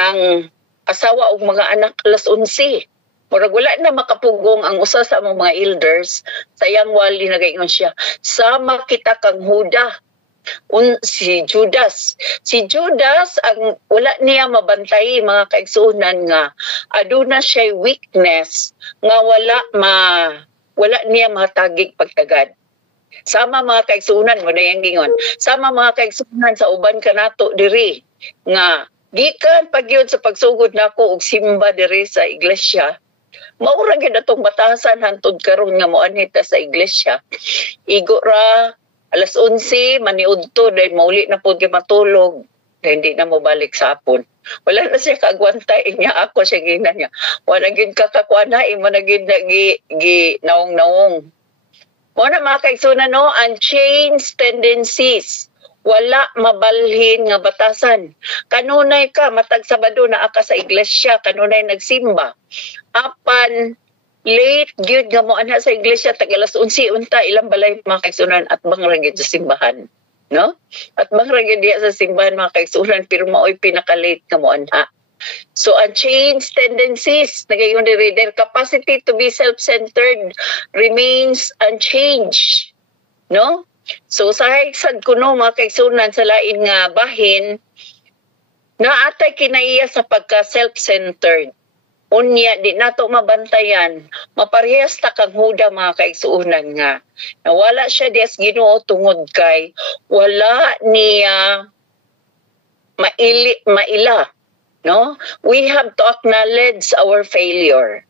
ang asawa og mga anak alas 11. Murag wala na makapugong ang usa sa among mga elders, sayang wali nagaingon siya, sama kita kang Huda. Si Judas ang wala niya mabantay mga kaigsuonan nga aduna siya weakness nga wala niya matagig pagtagad. Sama mga kaigsuonan mo dayang gingon, sama mga kaigsuonan sa uban kanato diri nga gikan pagyud sa pagsugod nako og simba diri sa iglesia. Maura gyud atong batasan hantod karon nga moanhit sa iglesia. Igo ra alas 11, maniudto, dahil mauli na po matulog, dahil hindi na mo balik sa apon. Wala na siya kagwantay niya, ako siya gina niya. Wala naging kakakuan na, naging naong-naong. Muna mga kaigsunan, no, unchanged tendencies. Wala mabalhin nga batasan. Kanunay ka, matag Sabado na aka sa iglesia, kanunay nagsimba. Apan, late gyud nga mo ana sa iglesia tag alas 11 unta ilang balay mga kaigsunan at bang ra gyud sa simbahan, no? At bang ra gyud diha sa simbahan mga kaigsunan pero maoy pinaka-late nga mo ana. So unchanged tendencies, nagayon diri, their capacity to be self-centered remains unchanged, no? So sa sad kuno mga kaigsunan sa lain nga bahin naatay kinaiya sa pagka self-centered. Unya, di nato mabantayan, maparehas ta kang Huda mga kaigsuonan nga. Nawala siya des Ginoo tungod kay wala niya maila. No? We have to acknowledge our failure.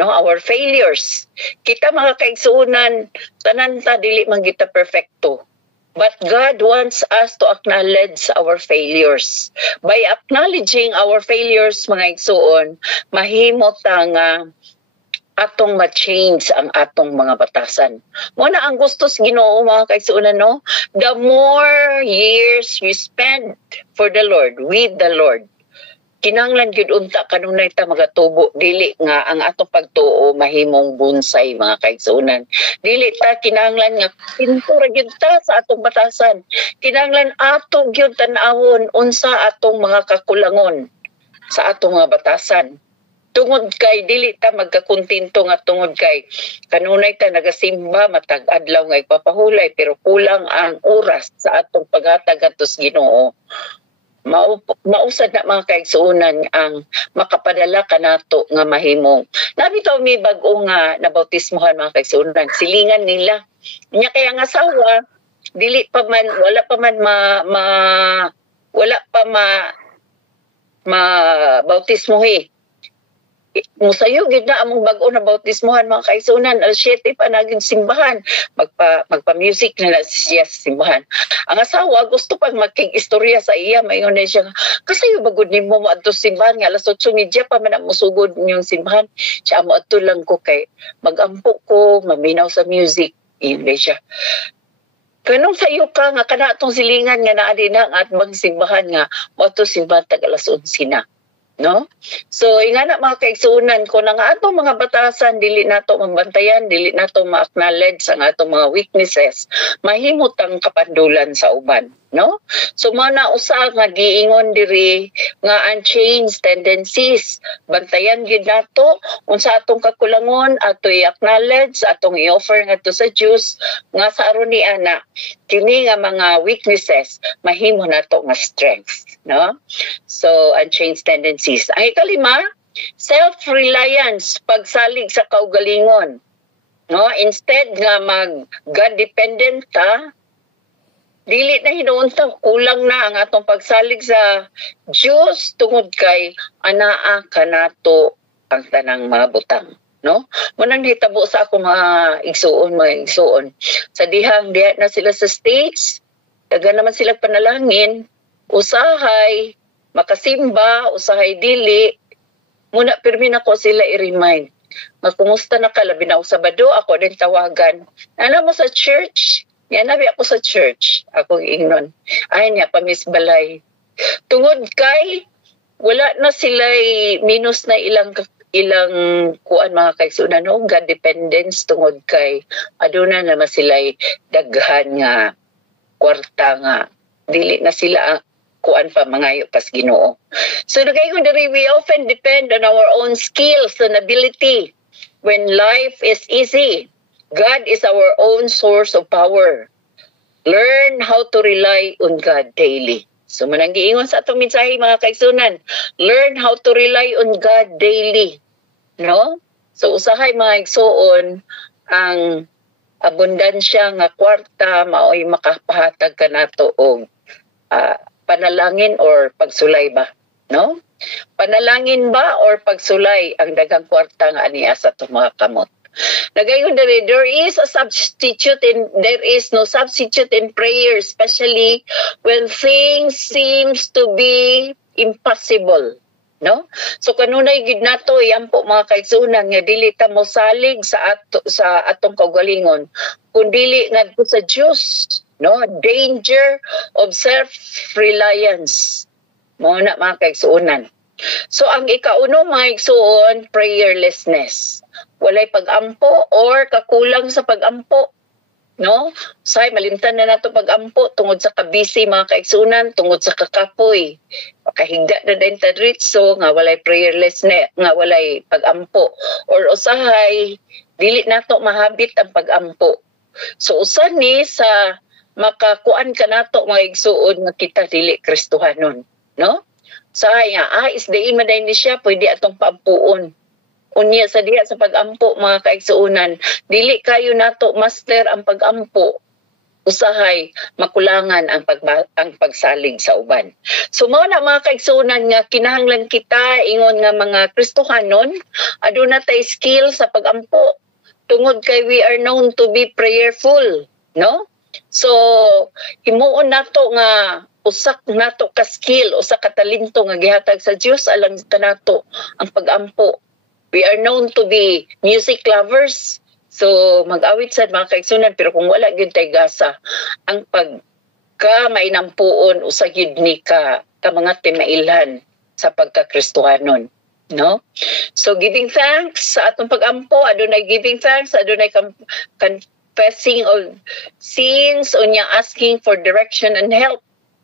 No, our failures. Kita mga kaigsuonan, tanan ta dili man kita perfecto. But God wants us to acknowledge our failures. By acknowledging our failures, mga igsuon, mahimo ta nga atong ma-change ang atong mga batasan. Muna ang gusto sa Ginoo mga kaigsuonan, no? The more years we spend for the Lord, with the Lord, kinanglan gyud unta kanunay ta magatubo, dili nga ang ato pagtuo mahimong bonsai mga kaigsuonan. Dili ta kinanglan nga pintura gyud ta sa atong batasan. Kinanglan ato gyud tan-awon unsa atong mga kakulangon sa atong mga batasan. Tungod kay dili ta magkakontento nga tungod kay kanunay ta nagasimba matag adlaw nga ipapahulay pero kulang ang oras sa atong paghatag atos Ginoo. Mausad na mga kaigsuonan ang makapadala kanato nga mahimong. Nabitaw may bag-o nga nabautismohan mga kaigsuonan, silingan nila. Nya kaya nga asawa, dili pa man wala pa bautismohi. Musayo gid na among bag-o na bautismohan mga kaigsuonan, alas 7 pa naging simbahan, magpa-music na siya sa simbahan. Ang asawa gusto pang makig-istorya sa iya, mayon na siya, kasayo bagod nimo mo adto simbahan nga alas 8:30 pa man musugod niyong simbahan. Siya mo adto lang ko kay magampo ko, maminaw sa music. Hindi siya. Kanong sayo ka nga kana atong silingan nga naa din ang atbang simbahan nga mo adto simbahan tag alas 11 na. No? So, ingana mga kaigsuonan ko na nga atong mga batasan, dili nato mabantayan, dili nato ma-acknowledge ang atong mga weaknesses, mahimot ang kapandulan sa uban. no? So mana usa nga giingon diri nga unchanged tendencies. Bantayan gyud nato unsa atong kakulangon ato i-acknowledge, atong i-offer ngadto sa Dios nga sa aron ni ana kini nga mga weaknesses mahimo nato nga strength, no? So unchanged tendencies. Ang ikalima, self-reliance, pagsalig sa kaugalingon. No, instead nga mag God dependent ka, dili na hinuunta, kulang na ang atong pagsalig sa Dios tungod kay anaa kanato ang tanang mga butang, no? Munang hitabo sa ako mga igsuon. Sa diha na sila sa States, daga naman sila panalangin, usahay makasimba, usahay dili, muna pirmi na ko sila i-remind. Kumusta na ka, labi na ako Sabado, ako din tawagan. Ano mo sa church? Yan, nabi ako sa church. Ako ingnon. Ay niya, pamis balay. Tungod kay, wala na sila minus na ilang kuan mga kaigsunan, no? God dependence tungod kay aduna naman sila daghan nga kwarta nga. Dili na sila kuan pa mangayo pas Ginoo. So nagaygon diri, we often depend on our own skills and ability. When life is easy, God is our own source of power. Learn how to rely on God daily. So manang giingon sa atong mensahe mga kaigsunan, learn how to rely on God daily. No? So usahay mga igsuon ang abundansya nga kwarta maoy makapahatag kanato og panalangin or pagsulay ba, no? Panalangin ba or pagsulay ang daghang kwarta nga aniya sa itong mga kamot. Nagayon diri, there is no substitute in prayer, especially when things seems to be impossible, no? So kanunay gid nato iyampo mga kaigsunan nga dili ta mo salig sa atong kaugalingon kun dili ngadto sa Dios, no? Danger of self-reliance. Mo na mga kaigsuonan. So ang ikauno mga igsuon, prayerlessness. Walay pag-ampo or kakulang sa pag-ampo, no? Say malimtan na nato pag-ampo tungod sa kabisi mga kaigsunan, tungod sa kakapoy. Makahigda na din ta diretso nga walay prayerlessness, nga walay pag-ampo or usahay dili nato mahabit ang pag-ampo. So usa ni sa makakuan ka nato mga igsuon nga kita dili Kristohanon, no? Saya, isdain maday ni siya, pwede atong paampuon. Unya sa diya sa pag-ampo mga kaigsuunan, dili kayo nato master ang pag-ampo. Usahay makulangan ang pagsalig sa uban. So mao na mga kaigsuunan nga kinahanglan kita ingon nga mga Kristohanon, aduna tay skill sa pag-ampo. Tungod kay we are known to be prayerful, no? So himuon nato nga usak nato ka skill, usak ka talento nga gihatag sa Dios alang kanato ang pag-ampo. We are known to be music lovers. So mag-awit sad mga kaigsunan, pero kung wala gyud tay gasa ang pagka mainampuon usa gyud ni ka mga timailhan sa pagka-Kristohanon, no? So giving thanks sa atong pag-ampo, adunay giving thanks, adunay confessing of sins, unya asking for direction and help.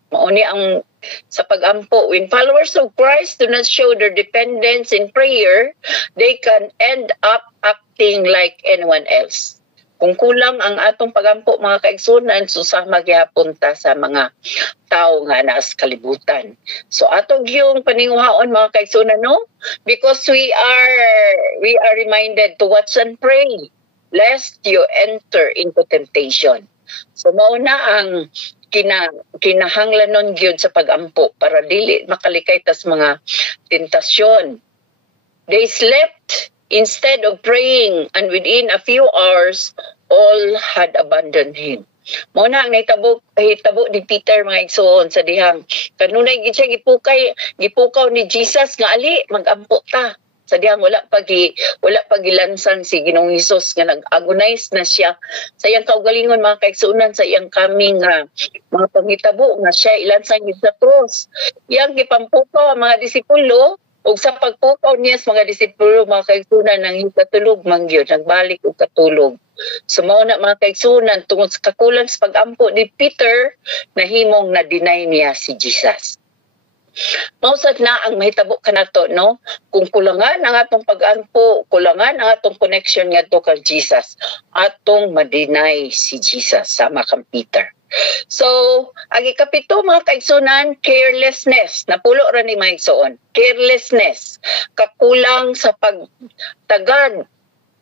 Mauni ang sa pag-ampo. When followers of Christ do not show their dependence in prayer, they can end up acting like anyone else. Kung kulang ang atong pag-ampo mga kaigsunan, susama gyapon ta sa mga tao nga naa sa kalibutan. So atong yung paninguhaon mga kaigsunan, no? Because we are reminded to watch and pray lest you enter into temptation. So mao na ang kinahanglanon gyud sa pag-ampo para dili makalikay tas mga tentasyon. They slept instead of praying, and within a few hours all had abandoned him. Mao na ang hitabo ni Peter mga igsoon sa dihang kanunay gid siya gipukaw ni Jesus nga ali mag-ampo ta. Sa dihang wala pagilansan si Ginoong Hesus nga nag-agonize na siya sa iyang kaugalingon mga kaigsuonan sa iyang coming mga panghitabo nga siya ilansan sa cross. Iyang gipampukaw ang mga disipulo ug sa pagpukaw niya sa mga disipulo mga kaigsunan nang katulog man gyud nagbalik og katulog. So mao na mga kaigsunan tungod sa kakulang sa pag-ampo ni Peter nahimong na-deny niya si Jesus. Mausad na ang mahitabo kanato no kung kulangan ang atong pag-ampo, kulangan ang atong connection ngadto kang Jesus, atong ma-deny si Jesus sama kang Peter. So, ang ikapito mga kaigsunan, carelessness. Napulo ra ni maigsoon. Carelessness. Kakulang sa pagtagad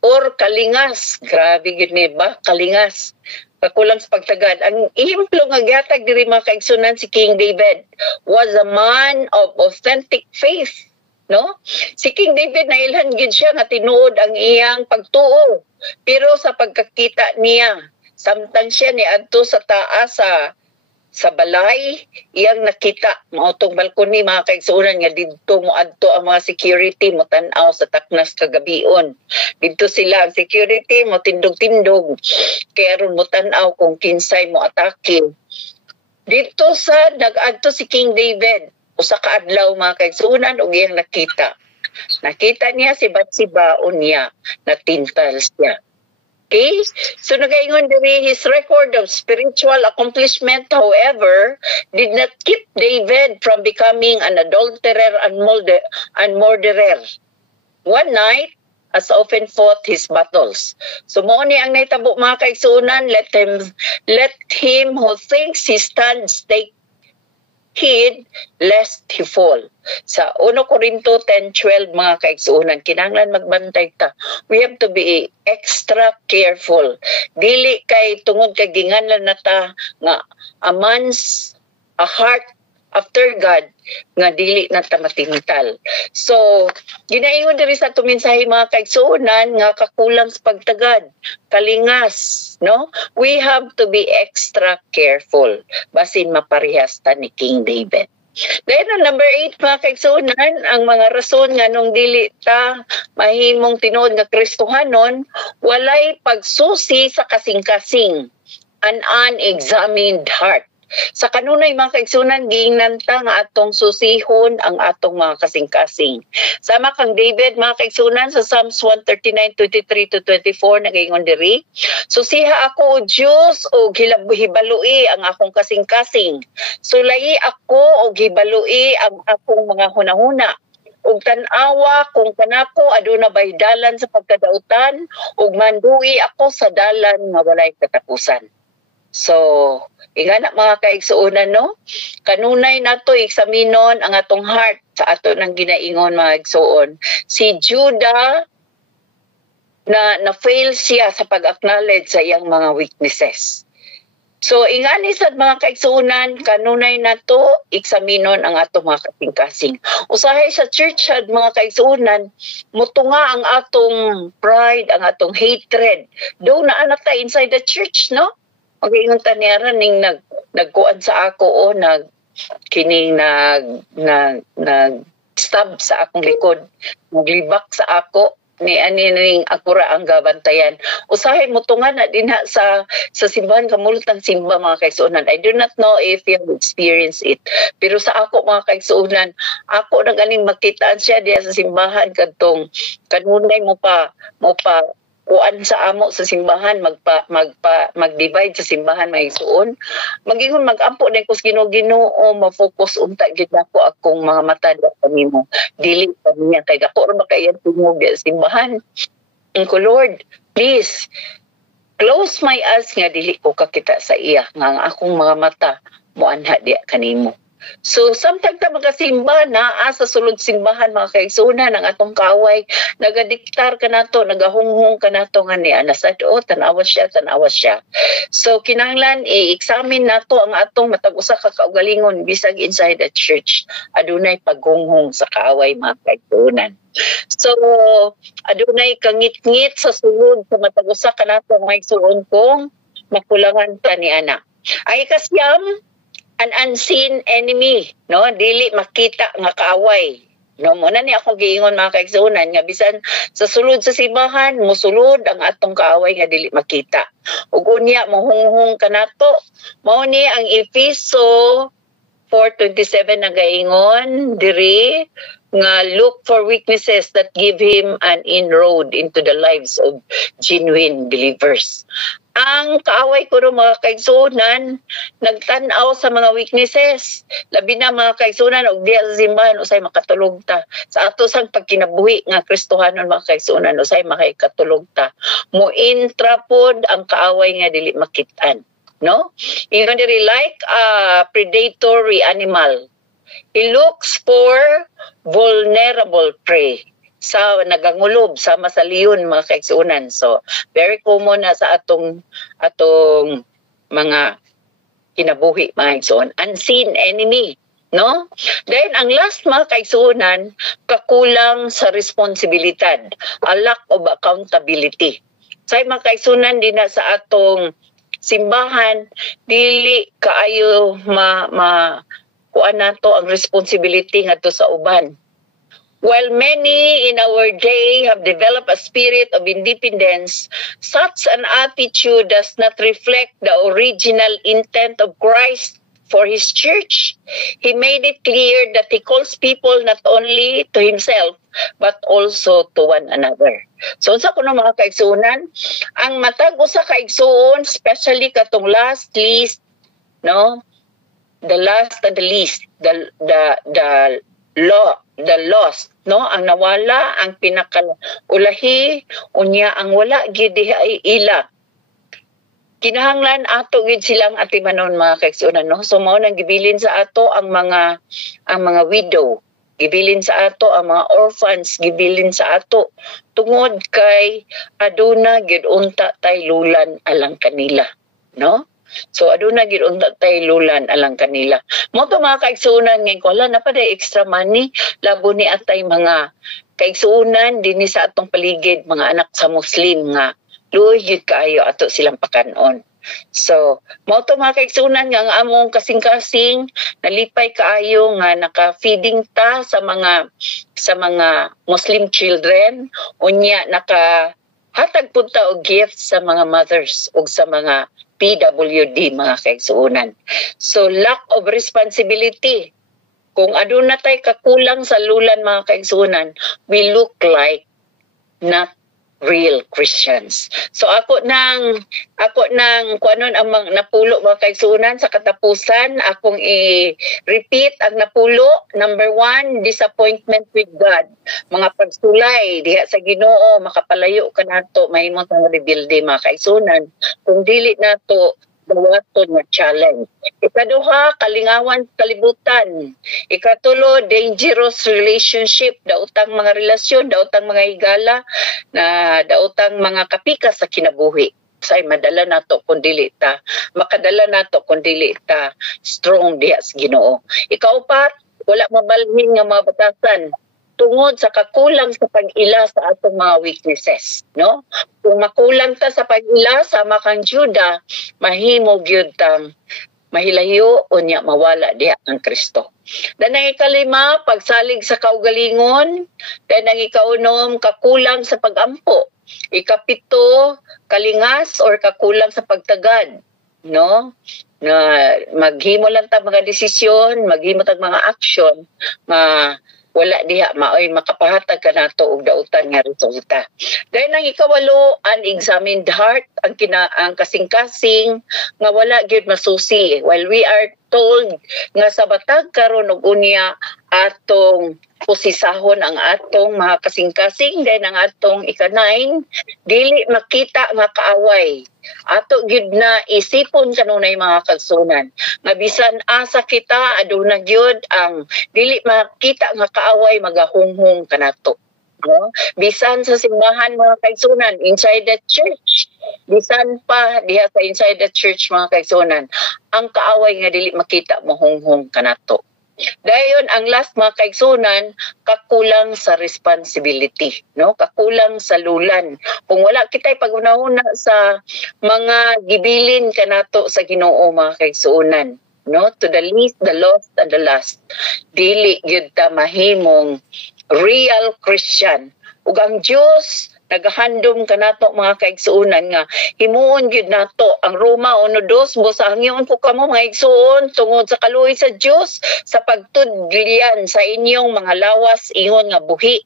or kalingas. Grabe yun ba? Kalingas. Kakulang sa pagtagad. Ang ihemplo nga gihatag diri mga kaigsunan si King David was a man of authentic faith. No? Si King David nailhan gid siya nga tinuod ang iyang pagtuo. Pero sa pagkakita niya samtang siya ni adto sa taas sa balay, iyang nakita mao tong balkoni mga kaigsunan nga didto mo adto ang mga security mo tan-aw sa taknas kagabion. Didto sila ang security mo tindog-tindog kay aron mo tan-aw kung kinsay mo atake. Dito sa nag-adto si King David usa ka adlaw mga kaigsunan ug iyang nakita. Nakita niya si Bathsheba unya natintal siya. Okay? So nagaingon diri his record of spiritual accomplishment however did not keep David from becoming an adulterer and murderer. One night as often fought his battles. So mo ni ang naitabo mga kaigsunan, let him who thinks he stands take heed lest he fall. Sa 1 Corinto 10:12 mga kaigsuunan, kinahanglan magbantay ta. We have to be extra careful. Dili kay tungod kay ginganlan na ta nga a heart after God nga dili na ta matintal. So, ginaingon diri sa tuminsahi mga kaigsuunan nga kakulang sa pagtagad, kalingas, no? We have to be extra careful basin maparehas ta ni King David. Then number 8 mga kaigsuunan, ang mga rason nga nung dili ta mahimong tinuod nga Kristohanon, walay pagsusi sa kasing-kasing, an unexamined heart. Sa kanunay mga kaigsunan, giingnan ta nga atong susihon ang atong mga kasing-kasing. Sama kang David mga kaigsunan sa Psalms 139:23-24 nagaingon diri, susiha ako o Diyos o hibalui ang akong kasing-kasing. Sulayi ako o hibalui ang akong mga hunahuna. Ug tan-awa kung kanako aduna bay dalan sa pagkadautan ug manduwi ako sa dalan nga walay katapusan. So, ingana mga kaigsuunan no, kanunay nato eksaminon ang atong heart sa ato nang ginaingon mga igsuon. Si Judah na-fail siya sa pag-acknowledge sa iyang mga weaknesses. So, ingani sa mga kaigsuunan, kanunay nato eksaminon ang atong mga kasing-kasing. Usahay sa church mga kaigsuunan, mutunga ang atong pride, ang atong hatred. Doon na anak ta inside the church, no? Mag-ingon ta niya ning nagkuan sa ako o kining stab sa akong likod, naglibak sa ako ni ning akura ang gabantayan. Usahay mo tunga na din sa simbahan kamultang simba mga kaigsuunan. I do not know if you have experienced it. Pero sa ako mga kaigsuunan, ako nang ganing makitaan siya diya sa simbahan kadtong kanunay mo pa kuan sa amo sa simbahan mag-divide sa simbahan may suon magingon mag-ampo na kus Ginoo ma-focus unta gid ako akong mga mata kami mo dili pa niya kay dako ra ba kay tungog sa simbahan ko Lord please close my eyes nga dili ko kakita sa iya nga ang akong mga mata mo anha diya kanimo. So, samtang ta magasimba na sa sulod simbahan mga kaigsuunan ang atong kaaway, nagadiktar ka nato, nagahunghong ka nato nga ni anasad, tanawa siya. So, kinanglan, i-examine nato ang atong matag-usa ka kaugalingon bisag inside the church. Adunay paghunghong sa kaaway mga kaigsuunan. So, adunay kangit-ngit sa sulod sa matag-usa ka nato mga kaigsuon kung makulangan ta ni ana. Ay kasyam, an unseen enemy, no? Dili makita nga kaaway. No, muna ni ako giingon mga kaigsuunan nga bisan sa sulod sa simbahan, musulod ang atong kaaway nga dili makita. Ug unya mohunghong kanato. Mao ni ang Efeso 4:27 nagaingon diri nga look for weaknesses that give him an inroad into the lives of genuine believers. Ang kaaway ko ng mga kaigsunan, nagtanaw sa mga weaknesses. Labi na mga kaigsunan, og diya sa simbahan, usay makatulog ta. Sa ato sang pagkinabuhi nga Kristohanon mga kaigsunan, usay makikatulog ta. Muintra pod ang kaaway nga dili makitaan. No? Even like a predatory animal. He looks for vulnerable prey. Sa nagangulob sama sa leon mga kaigsunan. So very common na sa atong mga kinabuhi mga kaigsunan. Unseen enemy, no? Then ang last mga kaigsunan, kakulang sa responsibilidad, a lack of accountability. Sa mga kaigsunan din na sa atong simbahan, dili kaayo kuan nato ang responsibility ngadto sa uban. While many in our day have developed a spirit of independence, such an attitude does not reflect the original intent of Christ for His church. He made it clear that He calls people not only to Himself, but also to one another. So sa kuno mga kaigsunan, ang matag usa ka igsuon, especially katong last least, no? The last and the least, the lost, no? Ang nawala, ang pinakaulahi, unya ang wala gid ay ila. Kinahanglan ato gid silang atimanon mga kaigsunan, no? So mao nang gibilin sa ato ang mga widow, gibilin sa ato ang mga orphans, gibilin sa ato tungod kay aduna gid unta tay lulan alang kanila, no? So aduna gid unta tay lulan alang kanila. Mo to mga kaigsunan ngayon ko na pa day extra money labo ni atay mga kaigsunan dinhi sa atong paligid, mga anak sa Muslim nga luoy gid kaayo ato silang pakanon. So mo to mga kaigsunan nga ang among kasing-kasing nalipay kaayo nga naka-feeding ta sa mga Muslim children, unya naka-hatag pud ta og gifts sa mga mothers ug sa mga PWD mga kaigsuunan. So lack of responsibility. Kung aduna tay kakulang sa lulan mga kaigsuunan, we look like not real Christians. So ako nang kuanon ang napulo mga kaigsuunan sa katapusan, akong i-repeat ang napulo. Number 1, disappointment with God. Mga pagsulay diha sa Ginoo, makapalayo ka nato mahimong ang rebuilde mga kaigsuunan. Kung dili nato dawaton nga challenge. Ikaduha, kalingawan kalibutan. Ikatulo, dangerous relationship, daotang mga relasyon, daotang mga higala, na daotang mga kapika sa kinabuhi. Say madala nato kun dili ta, makadala nato kun dili ta strong diha sa Ginoo. Ikaupat, wala mabalhin nga mga batasan tungod sa kakulang sa pag-ila sa atong mga weaknesses, no? Kung makulang ta sa pag-ila sama kang Juda, mahimo gyud tang mahilayo unya mawala diha ang Kristo. Dan ang ikalima, pagsalig sa kaugalingon. Dan ang ikaunom, kakulang sa pagampo. Ikapito, kalingas or kakulang sa pagtagad, no? Na maghimo lang ta mga desisyon, maghimo tag mga action, wala diha maoy makapahatag ka nato og dautan nga resulta. Dahil ang ikawalo, unexamined heart, ang kasing-kasing nga wala gyud masusi. While we are told nga sa batag karon og unya atong posisahon ang atong mga kasing-kasing, then ang atong ika-9 dili makita nga kaaway. Ato gyud na isipon kanunay mga kaigsunan nga bisan asa kita aduna gyud ang dili makita nga kaaway magahunghong kanato, no? Bisan sa simbahan mga kaigsunan, inside the church, bisan pa diha sa inside the church mga kaigsunan, ang kaaway nga dili makita mahunghong kanato. Dayon ang last mga kaigsunan, kakulang sa responsibility, no? Kakulang sa lulan. Kung wala kitay pag-unahuna sa mga gibilin kanato sa Ginoo mga kaigsunan, no? To the least, the lost, and the last. Dili gyud ta mahimong real Christian. Ug ang Dios nagahandom ka nato mga kaigsuonan nga himuon gyud nato ang Roma 1:2 bosangyon ko kamo mga igsuon tungod sa kaluoy sa Dios sa pagtudlian sa inyong mga lawas ingon nga buhi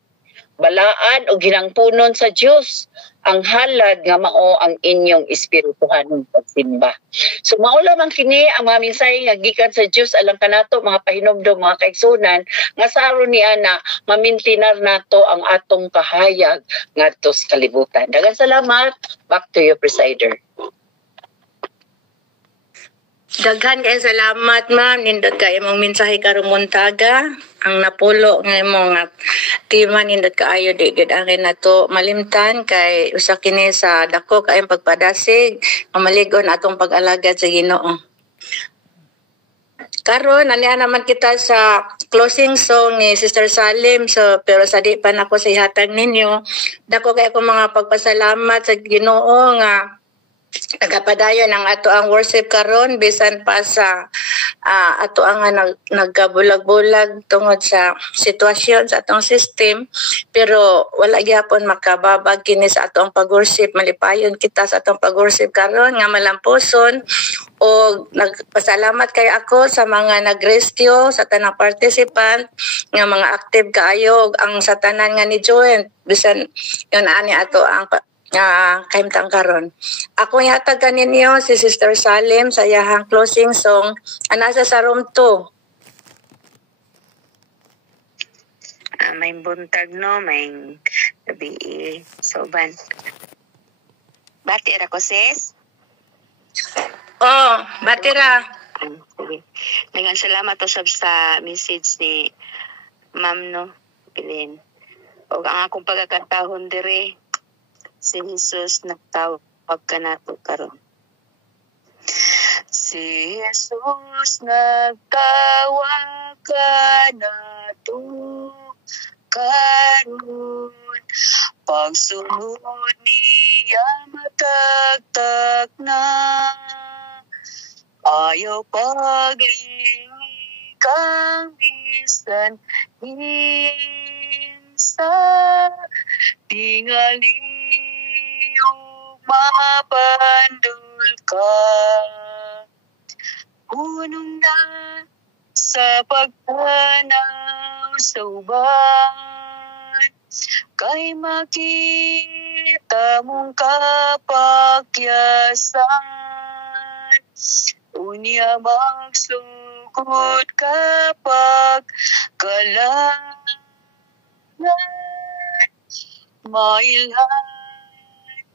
balaan o ginangpunon sa Dios ang halad nga mao ang inyong espirituhanong pagsimba. So mao lamang kini ang mga mensahe nga gikan sa Dios alang kanato mga pahinomdom mga kaigsunan nga sa aron ni ana mamintinar nato ang atong kahayag ngadto sa kalibutan. Daghang salamat. Back to you, Presider. Daghan kay salamat ma'am, nindot kay imong mensahe karong muntaga. Ang napulo nga imong tima nindot kaayo di gid ang nato malimtan kay usa kini sa dako kay pagpadasig, mamaligon atong pag-alagad sa Ginoo. Karon ania naman kita sa closing song ni Sister Salim, so pero sa di pa nako sa ihatag ninyo, dako kay ako mga pagpasalamat sa Ginoo nga nagapadayon ang ato ang worship karon bisan pa sa ato ang nagkabulag-bulag tungod sa sitwasyon sa atong system, pero wala gyapon makababag kini sa atong pag-worship. Malipayon kita sa atong pag-worship karon nga malamposon o nagpasalamat kay ako sa mga nagrestyo sa tanang participant nga mga active kaayo ang sa tanan nga ni join bisan yon ani ato ang kaimtang karon. Ako yatag kaninyo si Sister Salim sa iyahang closing song anasa sa room 2. May buntag no, may gabi soban. Bati ra ko sis. Oh, bati ra. Sige. Daghang salamat usab sa message ni Ma'am no, Pilin. O ang akong pagkakatahon dire si Jesus nagtawag ka nato karon. Si Jesus nagtawag ka nato karon. Pagsunod niya matagtag na. Ayaw pag-ibig kang bisan hinsa. Tingali mapandul ka. Hunong na sa pagtanaw sa uban. Kay makita mong kapakyasan. Unya magsugod kapag kalangan. Mailhan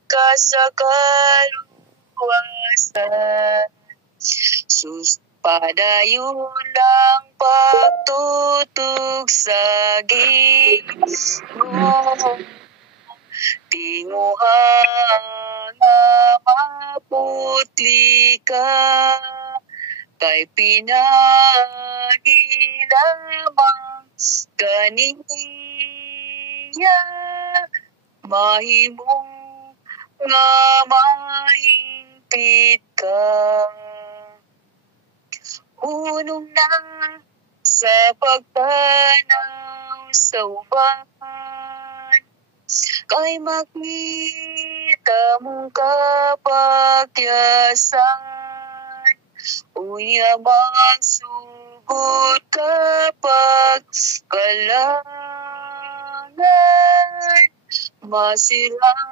ka sa kaluwasan. Padayon lang pagtutog sa Ginoo. Tinguhan nga maputli ka. Kay pinagi lamang kaniya. Mahimong nga mahingpit ka. Unong na sa pagtanaw sa uban. Kay makita mong kapakyasan. Unya magsugod kapag kalangan. Masiran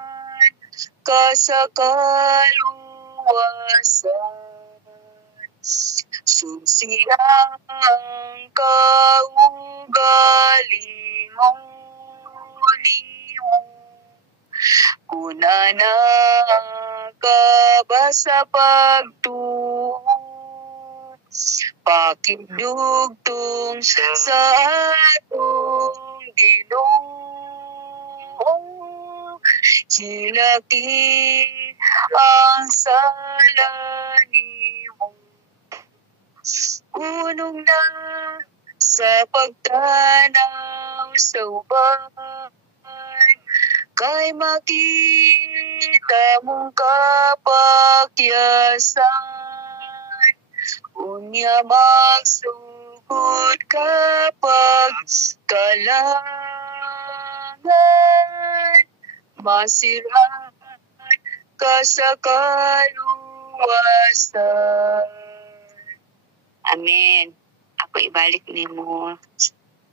ka sa kaluwasan. Susiyang kaugaling mo. Kunana ka ba sa pagtuo? Pakidugtong sa atong Ginoo. Silaki ang sala nimo. Unong na sa pagtanaw sa uban. Kay makita mong kapakyasan. Unya magsugod kapag kalangan. masiran ka sa kaluwasan. Amen. Ako ibalik nimo,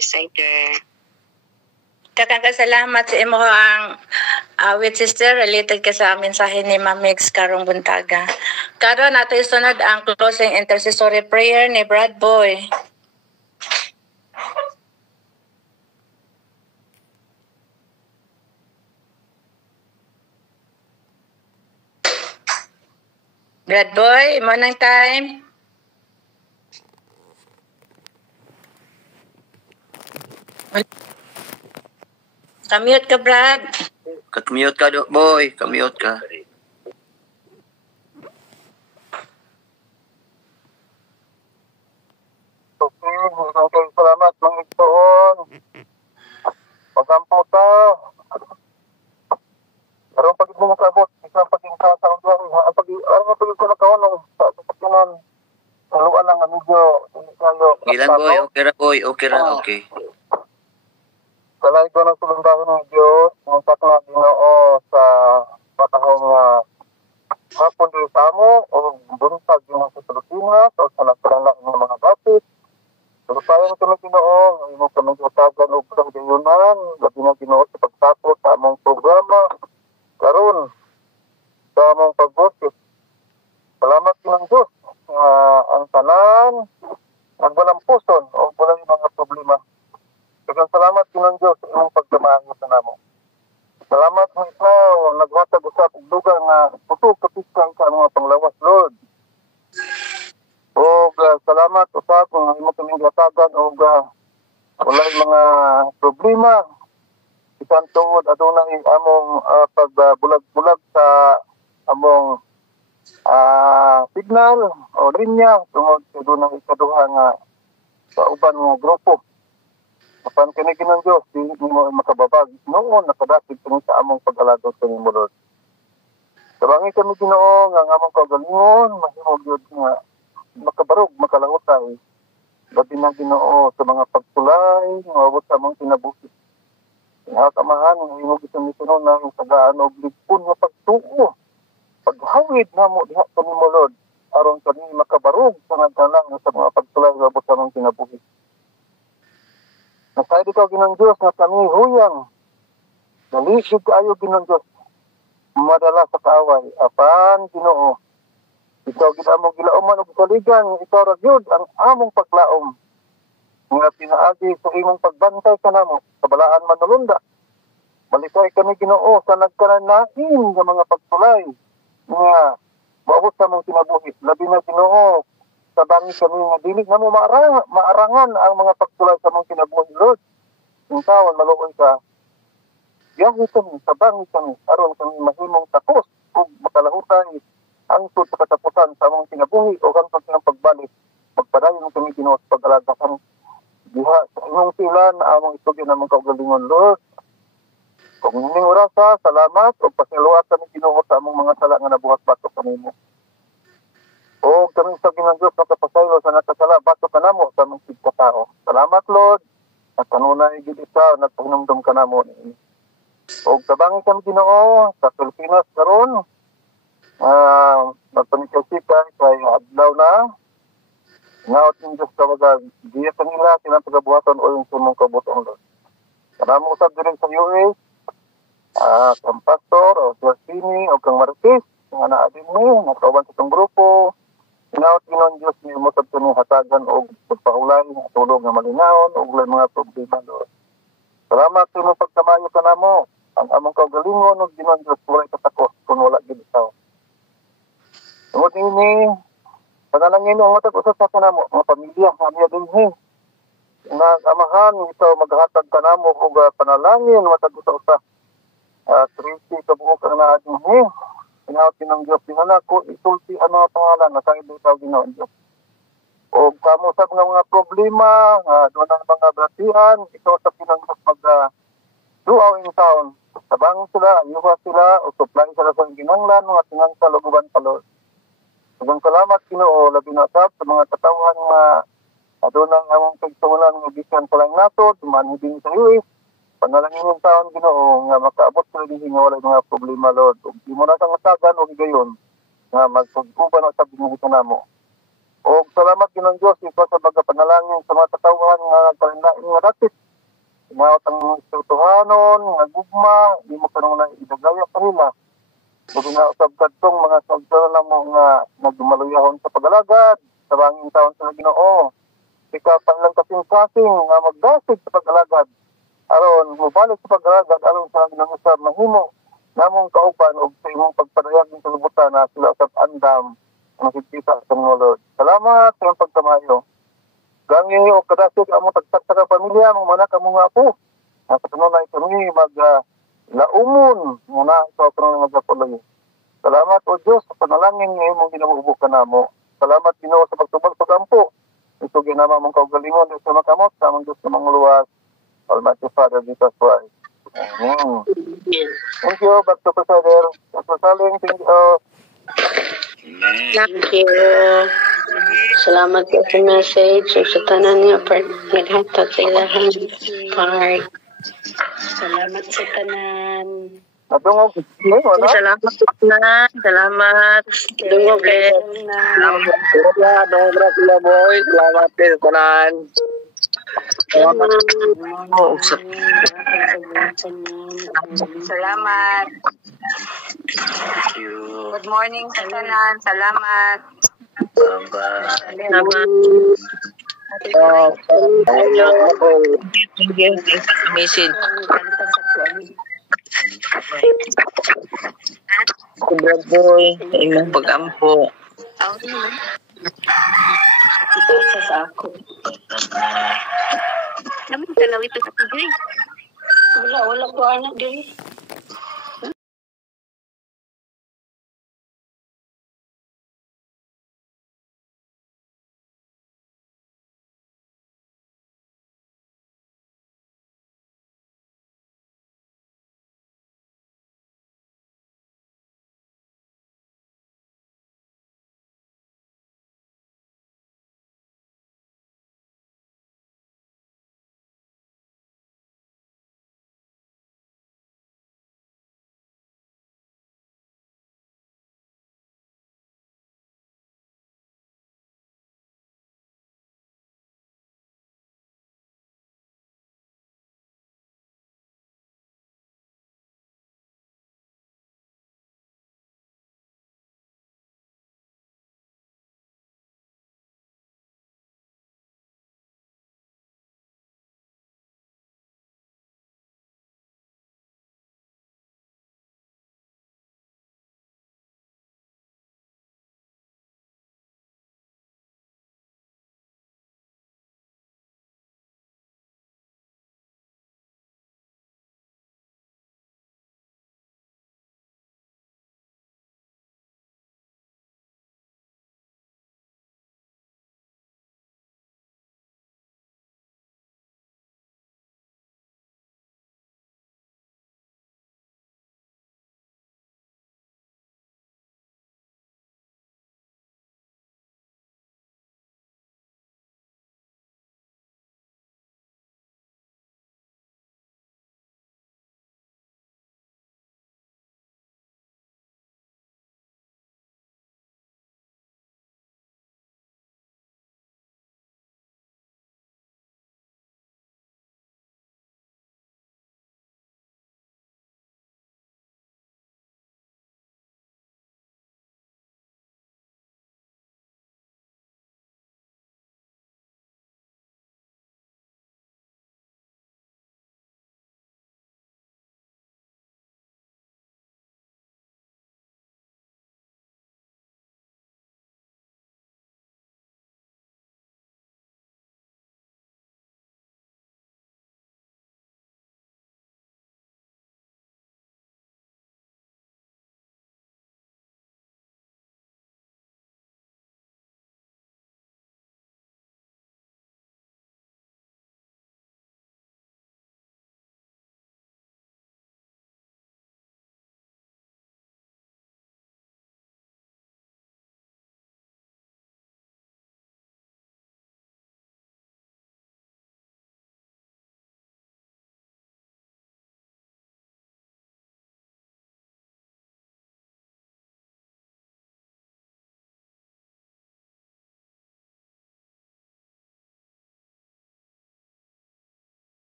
Sister. Daghang salamat sa imo ang awit, sister, related ka sa mensahe ni Ma'am Mix karong buntaga. Karon nato isunod ang closing intercessory prayer ni Brad Boy. Brad Boy, imo nang time. Kamute ka, Brad. Kamute ka, boy. Kamute ka. Okay, maraming salamat mga igsoon. Pagampo ta. Karon pag mo makabot, isang paging sa taon lang. Ang pag ko nakaon sa pagkinan. Haluan lang ang medyo. Ilan, boy? Okay ra, boy. Okay ra, okay. Kalay ko ng sulundahan ng Diyos, ng sakla Ginoo sa patahong hapon din sa amo, o buntag yung sa Pilipinas, o sa nakarala ng mga bapit. Pero sayang kami Ginoo, ngayon mo kami katagan o pagdayunan, labi na Ginoo sa pagtapos sa among programa, karon sa among pag-worship. Salamat ng Diyos, ang tanan, ang walang puson, o walang mga problema. Daghang salamat kinang Diyos sa imong pagdamahan sa namo. Salamat mo ikaw, naghatag usap og dugang nga puso kapiskan sa mga panglawas, Lord. O salamat usap nga imo kaming hatagan og walay mga problema. Bisan tuod adunay among pagbulag-bulag sa among signal o linya tungod sa dunay ikaduha nga sa uban nga grupo. Apan kini kinang Diyos, di mo makababag. Noon, nakadasig kami sa among pag-alagos sa nimo, Lord. Sabangi kami Ginoo nga among kaugalingon, mahimog yun nga makabarog, makalangutay. Gabi na Ginoo sa mga pagtulay, mawabot sa among kinabuhi. Nakakamahan, mahimog ito nito na yung tagaan o ligpun nga pagtuo. Paghawid na mo, diha kami mo, Lord. Aron kami makabarog sa nagkanang sa mga pagtulay, mawabot sa among kinabuhi. Nasay di ka Ginang Diyos na kami huyang. Naligid kaayo Ginang Diyos. Madala sa kaaway. Apan Ginoo. Ikaw ginamong gilaoman o kaligan. Ikaw ragyod ang among paglaom. Nga pinaagi sa imong pagbantay ka namo. Kabalaan manulunda. Malikay kami Ginoo sa nagkananain ng mga pagtulay. Nga maabot sa mong kinabuhi. Labi na Ginoo. Sabangi kami nga dinig na mo maarangan ang mga pagtulay sa mong kinabuhi, Lord. Yung tawon, maluoy ka. Yahi kami, sabangi kami, aron kami mahimong tapos o makalahutay ang sa katapusan sa mong kinabuhi o hanggang ng pagbalik. Magpadayon kami Ginoo sa pag-alagasan. Diha sa inyong sila na among itugyan ng mga kaugalingon, Lord. Kung hining orasa, salamat o pasiluat kami Ginoo sa among mga sala nga nabuhat batok kami mo. O kami sa Ginang Diyos na kapasaylo sa nakasala, bato ka namo sa mga sigkatao. Salamat, Lord. At kanunay gilita, nagpahinumdum ka namo. O tabangi kami Ginoo sa Pilipinas karon. Magpanikasikan kay adlaw na. Ngaot ng Diyos ka wagag. Diya kanila, silang pagabuhatan o yung sumong kabuton, Lord. Kanamo usap din sa US, kang pastor o Suasini o kang Martis, nga naadin mo, nakawan sa itong grupo. Inaot Ginong Diyos ni mo sa tunong hatagan o pagpahulay, tulog na malingaon, o mga problema, Lord. Salamat sa imong pagkamayo ka namo. Ang among kaugalingon o Ginong Diyos, walay katakos kung wala gilitaw. Tungod ini, panalangin ang matag-usap sa kanamo, mga pamilya, kami din nag-amahan, ito maghatag ka namo o panalangin, matag-usap. Trisi, kabuok ang naadin Inaot ng Diyos, dinala ko, isulti ano ang pangalan, nasa ibitaw Ginoo Diyos. O kamusap ng mga problema, doon ang mga bratihan, ito sa pinanggap mag-duaw in town. Sabang sila, ayuha sila, o supply sila sa ginanglan, mga tinangsa luguban pa Lord. Magang salamat Ginoo, labi na sa mga katawhan nga doon ang among pagsunan ng bisan pa lang nato, dumanhin din sa US, Panalangin taon Ginoo nga makaabot sa dinhi nga wala mga problema Lord. Ug di mo na sang masagan og gayon nga magsuguban sa binuhi namo. O salamat Ginoong Dios ikaw sa mga panalangin sa mga katawhan nga nagkalain nga dapat. Inawat ang istutuhanon, nga gugma, di mo kanong na idagaya pa nila. Ug nga usab kadtong mga sagdara namo nga nagdumaluyahon sa pagalagad, sa banging taon sa Ginoo. Ikaw lang kasing-kasing nga magdasig sa pagalagad. Aron mobalik sa pagalagad aron sa Ginoo sa mahimo namong kauban og sa imong pagpadayag sa libutan na sila sa andam ang higpita sa mga Lord. Salamat sa iyong pagkamayo. Gangi o kadasig among tagtagtag sa pamilya, mong manak among nga po. Sa kanunay kami laumon muna ikaw kanunay magkapuloy. Salamat o Diyos sa panalangin nga imong ginabubukan namo. Salamat Ginoo sa pagtubag pagampo. Ito ginama mong kaugalingon sa makamot sa among Diyos na mga luwas. Almighty Father, Jesus Christ. Amen. Thank you, back to Pastor. Pastor Saling, thank you. Thank you. Salamat po sa message. Sa tanan niya, naghatag sa ilahang part. Salamat sa tanan. Natungog. Salamat sa tanan. Salamat. Dungog eh. Salamat sila boy. Salamat din tanan. Salamat. Good morning sa tanan. Salamat. Salamat. Message. Kubra boy, imong pag-ampo. Ito sa ako. Naman ka lawit sa tigay. Wala ko anak diri.